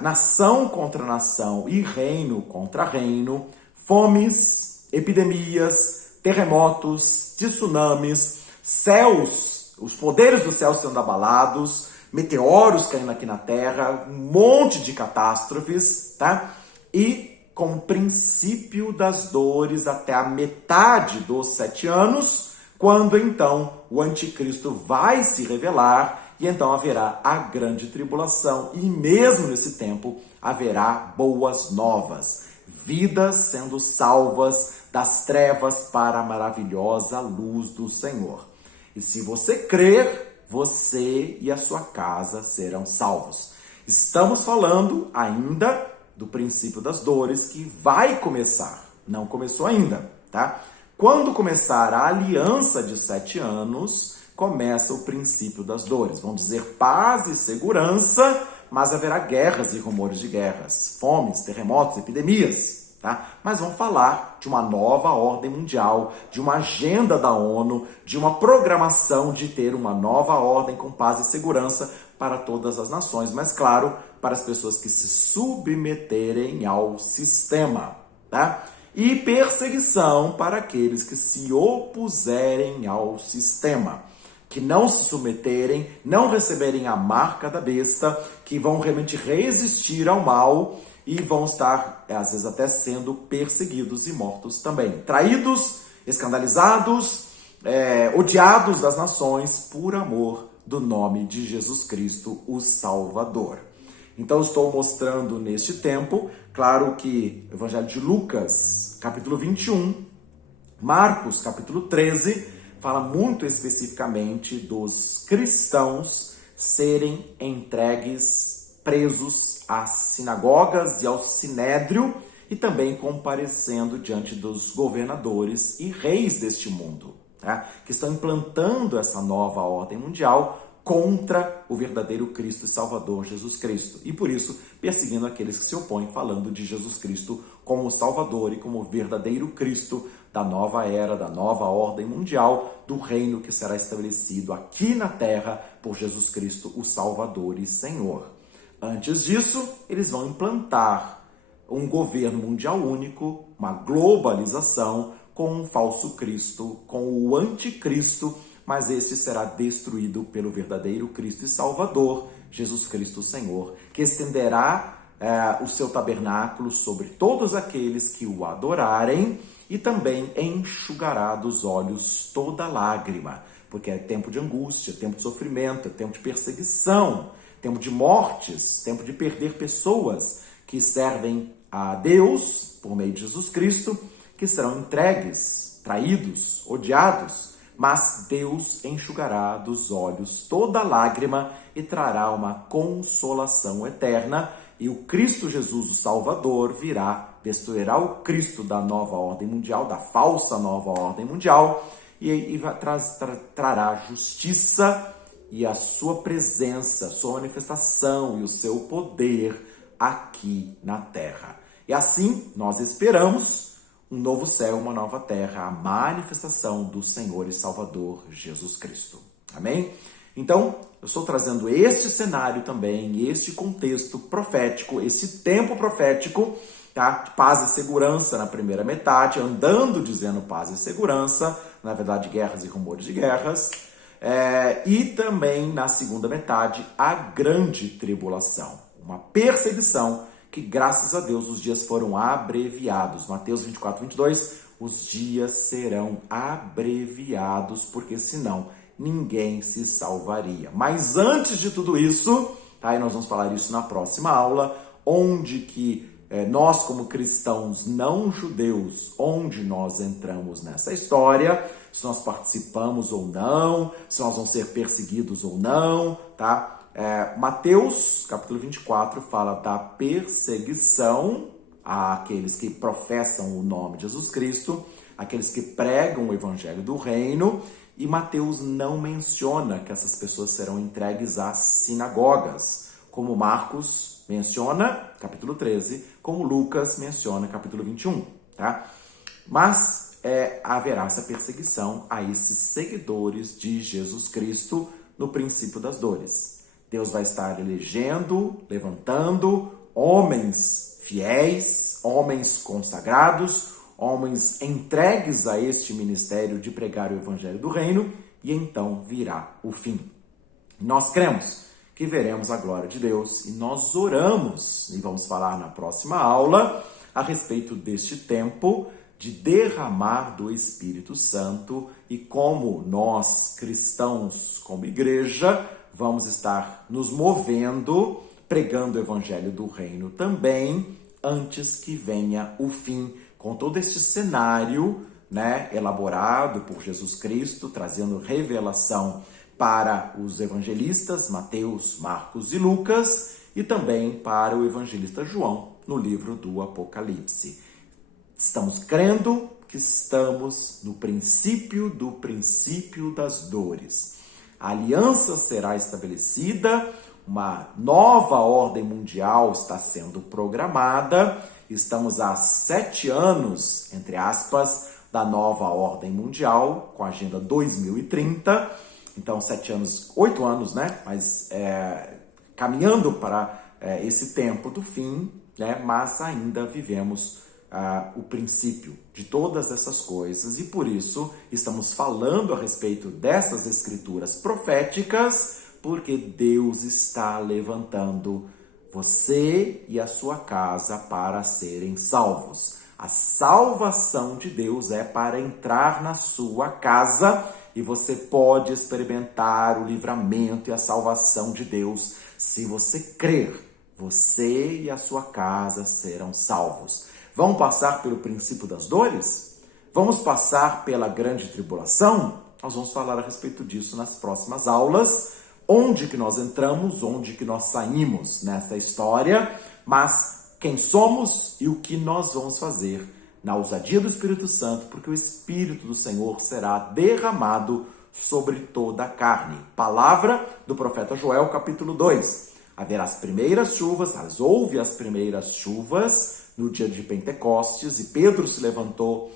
nação contra nação e reino contra reino, fomes, epidemias, terremotos, tsunamis, céus, os poderes dos céus sendo abalados, meteoros caindo aqui na Terra, um monte de catástrofes, tá? E com o princípio das dores até a metade dos 7 anos, quando então o anticristo vai se revelar e então haverá a grande tribulação, e mesmo nesse tempo haverá boas novas, vidas sendo salvas das trevas para a maravilhosa luz do Senhor. E se você crer, você e a sua casa serão salvos. Estamos falando ainda do princípio das dores, que vai começar, não começou ainda, tá? Quando começar a aliança de 7 anos, começa o princípio das dores. Vão dizer paz e segurança, mas haverá guerras e rumores de guerras, fomes, terremotos, epidemias, tá? Mas vão falar de uma nova ordem mundial, de uma agenda da ONU, de uma programação de ter uma nova ordem com paz e segurança para todas as nações, mas claro, para as pessoas que se submeterem ao sistema, tá? E perseguição para aqueles que se opuserem ao sistema, que não se submeterem, não receberem a marca da besta, que vão realmente resistir ao mal e vão estar, às vezes, até sendo perseguidos e mortos também. Traídos, escandalizados, odiados das nações por amor do nome de Jesus Cristo, o Salvador. Então, estou mostrando neste tempo, claro que o Evangelho de Lucas, capítulo 21, Marcos, capítulo 13, fala muito especificamente dos cristãos serem entregues, presos às sinagogas e ao sinédrio e também comparecendo diante dos governadores e reis deste mundo, tá? Que estão implantando essa nova ordem mundial contra o verdadeiro Cristo e Salvador Jesus Cristo. E por isso, perseguindo aqueles que se opõem, falando de Jesus Cristo como Salvador e como verdadeiro Cristo da nova era, da nova ordem mundial, do reino que será estabelecido aqui na terra por Jesus Cristo, o Salvador e Senhor. Antes disso, eles vão implantar um governo mundial único, uma globalização com um falso Cristo, com o anticristo, mas esse será destruído pelo verdadeiro Cristo e Salvador, Jesus Cristo, o Senhor, que estenderá o seu tabernáculo sobre todos aqueles que o adorarem e também enxugará dos olhos toda lágrima, porque é tempo de angústia, tempo de sofrimento, tempo de perseguição, tempo de mortes, tempo de perder pessoas que servem a Deus por meio de Jesus Cristo, que serão entregues, traídos, odiados, mas Deus enxugará dos olhos toda lágrima e trará uma consolação eterna, e o Cristo Jesus, o Salvador, virá, destruirá o Cristo da nova ordem mundial, da falsa nova ordem mundial, e trará justiça e a sua presença, sua manifestação e o seu poder aqui na terra. E assim nós esperamos um novo céu, uma nova terra, a manifestação do Senhor e Salvador Jesus Cristo. Amém? Então, eu estou trazendo este cenário também, este contexto profético, esse tempo profético, tá? De paz e segurança na primeira metade, andando dizendo paz e segurança, na verdade guerras e rumores de guerras, e também na segunda metade a grande tribulação, uma perseguição que, graças a Deus, os dias foram abreviados. Mateus 24, 22, os dias serão abreviados, porque senão ninguém se salvaria. Mas antes de tudo isso, tá? E nós vamos falar isso na próxima aula, onde que nós, como cristãos não judeus, onde nós entramos nessa história, se nós participamos ou não, se nós vamos ser perseguidos ou não, tá? Mateus, capítulo 24, fala da perseguição àqueles que professam o nome de Jesus Cristo, aqueles que pregam o evangelho do reino, e Mateus não menciona que essas pessoas serão entregues às sinagogas, como Marcos menciona, capítulo 13, como Lucas menciona, capítulo 21, tá? Mas haverá essa perseguição a esses seguidores de Jesus Cristo no princípio das dores. Deus vai estar elegendo, levantando homens fiéis, homens consagrados, homens entregues a este ministério de pregar o evangelho do reino, e então virá o fim. Nós cremos que veremos a glória de Deus e nós oramos, e vamos falar na próxima aula a respeito deste tempo de derramar do Espírito Santo e como nós, cristãos, como igreja, vamos estar nos movendo, pregando o evangelho do reino também, antes que venha o fim, com todo este cenário, né, elaborado por Jesus Cristo, trazendo revelação para os evangelistas Mateus, Marcos e Lucas, e também para o evangelista João, no livro do Apocalipse. Estamos crendo que estamos no princípio do princípio das dores. A aliança será estabelecida, uma nova ordem mundial está sendo programada, estamos há 7 anos, entre aspas, da nova ordem mundial, com a Agenda 2030, então 7 anos, 8 anos, né? Mas caminhando para esse tempo do fim, né? Mas ainda vivemos o princípio de todas essas coisas e por isso estamos falando a respeito dessas escrituras proféticas, porque Deus está levantando você e a sua casa para serem salvos. A salvação de Deus é para entrar na sua casa e você pode experimentar o livramento e a salvação de Deus se você crer. Você e a sua casa serão salvos. Vamos passar pelo princípio das dores? Vamos passar pela grande tribulação? Nós vamos falar a respeito disso nas próximas aulas. Onde que nós entramos, onde que nós saímos nessa história, mas quem somos e o que nós vamos fazer na ousadia do Espírito Santo, porque o Espírito do Senhor será derramado sobre toda a carne. Palavra do profeta Joel, capítulo 2. Haverá as primeiras chuvas, houve as primeiras chuvas no dia de Pentecostes, e Pedro se levantou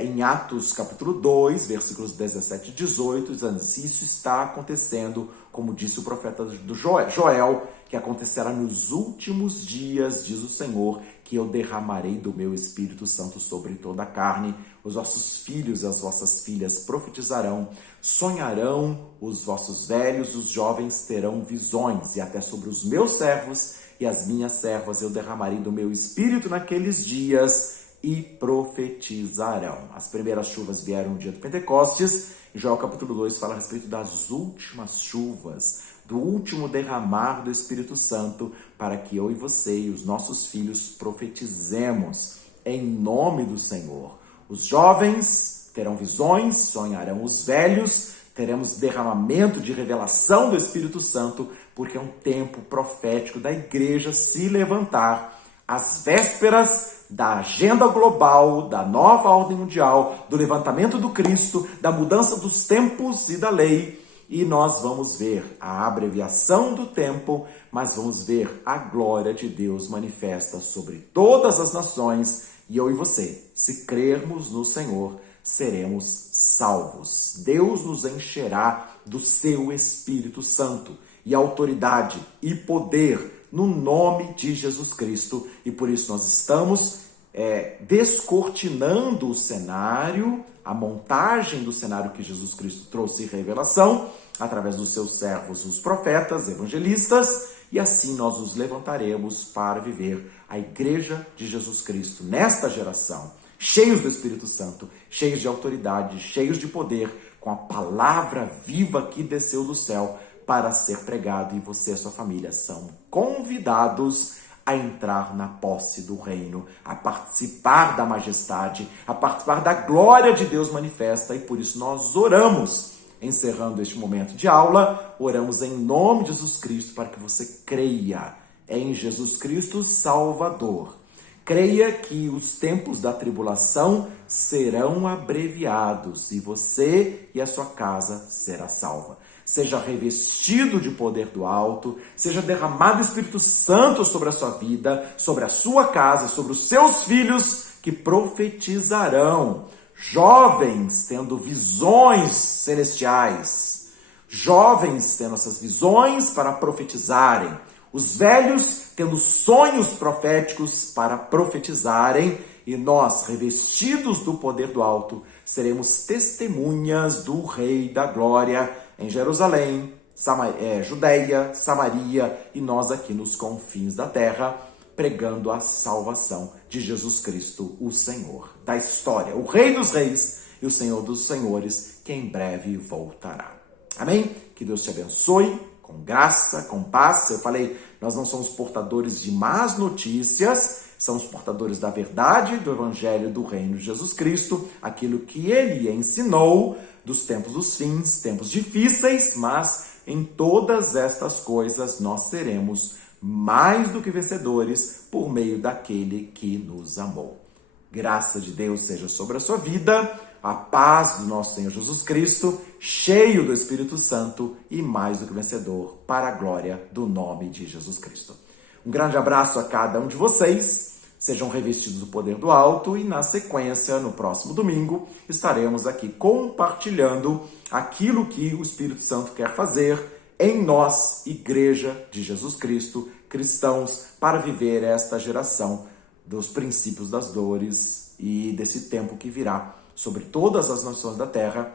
em Atos capítulo 2, versículos 17 e 18, dizendo: se isso está acontecendo, como disse o profeta do Joel, que acontecerá nos últimos dias, diz o Senhor, que eu derramarei do meu Espírito Santo sobre toda a carne, os vossos filhos e as vossas filhas profetizarão, sonharão os vossos velhos, os jovens terão visões, e até sobre os meus servos e as minhas servas eu derramarei do meu Espírito naqueles dias, e profetizarão. As primeiras chuvas vieram no dia do Pentecostes, e Joel capítulo 2 fala a respeito das últimas chuvas, do último derramar do Espírito Santo, para que eu e você e os nossos filhos profetizemos em nome do Senhor. Os jovens terão visões, sonharão os velhos, teremos derramamento de revelação do Espírito Santo, porque é um tempo profético da igreja se levantar às vésperas da agenda global, da nova ordem mundial, do levantamento do Cristo, da mudança dos tempos e da lei. E nós vamos ver a abreviação do tempo, mas vamos ver a glória de Deus manifesta sobre todas as nações. E eu e você, se crermos no Senhor, seremos salvos. Deus nos encherá do seu Espírito Santo e autoridade e poder no nome de Jesus Cristo, e por isso nós estamos descortinando o cenário, a montagem do cenário que Jesus Cristo trouxe em revelação, através dos seus servos, os profetas, evangelistas, e assim nós nos levantaremos para viver a igreja de Jesus Cristo nesta geração, cheios do Espírito Santo, cheios de autoridade, cheios de poder, com a palavra viva que desceu do céu, para ser pregado, e você e a sua família são convidados a entrar na posse do reino, a participar da majestade, a participar da glória de Deus manifesta, e por isso nós oramos, encerrando este momento de aula, oramos em nome de Jesus Cristo, para que você creia em Jesus Cristo Salvador. Creia que os tempos da tribulação serão abreviados, e você e a sua casa será salva. Seja revestido de poder do alto, seja derramado o Espírito Santo sobre a sua vida, sobre a sua casa, sobre os seus filhos que profetizarão. Jovens tendo visões celestiais, jovens tendo essas visões para profetizarem, os velhos tendo sonhos proféticos para profetizarem, e nós, revestidos do poder do alto, seremos testemunhas do Rei da Glória em Jerusalém, Judeia, Samaria, e nós aqui nos confins da terra, pregando a salvação de Jesus Cristo, o Senhor da história, o Rei dos Reis e o Senhor dos Senhores, que em breve voltará. Amém? Que Deus te abençoe com graça, com paz. Eu falei, nós não somos portadores de más notícias, somos portadores da verdade, do Evangelho do Reino de Jesus Cristo, aquilo que Ele ensinou dos tempos dos fins, tempos difíceis, mas em todas estas coisas nós seremos mais do que vencedores por meio daquele que nos amou. Graça de Deus seja sobre a sua vida, a paz do nosso Senhor Jesus Cristo, cheio do Espírito Santo e mais do que vencedor para a glória do nome de Jesus Cristo. Um grande abraço a cada um de vocês, sejam revestidos do poder do alto e na sequência, no próximo domingo, estaremos aqui compartilhando aquilo que o Espírito Santo quer fazer em nós, Igreja de Jesus Cristo, cristãos, para viver esta geração dos princípios das dores e desse tempo que virá sobre todas as nações da terra,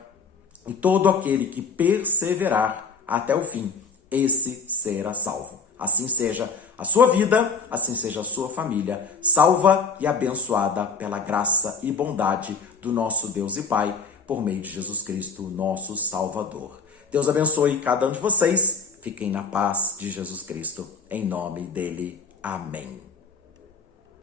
e todo aquele que perseverar até o fim, esse será salvo. Assim seja a sua vida, assim seja a sua família, salva e abençoada pela graça e bondade do nosso Deus e Pai, por meio de Jesus Cristo, nosso Salvador. Deus abençoe cada um de vocês, fiquem na paz de Jesus Cristo, em nome dele. Amém.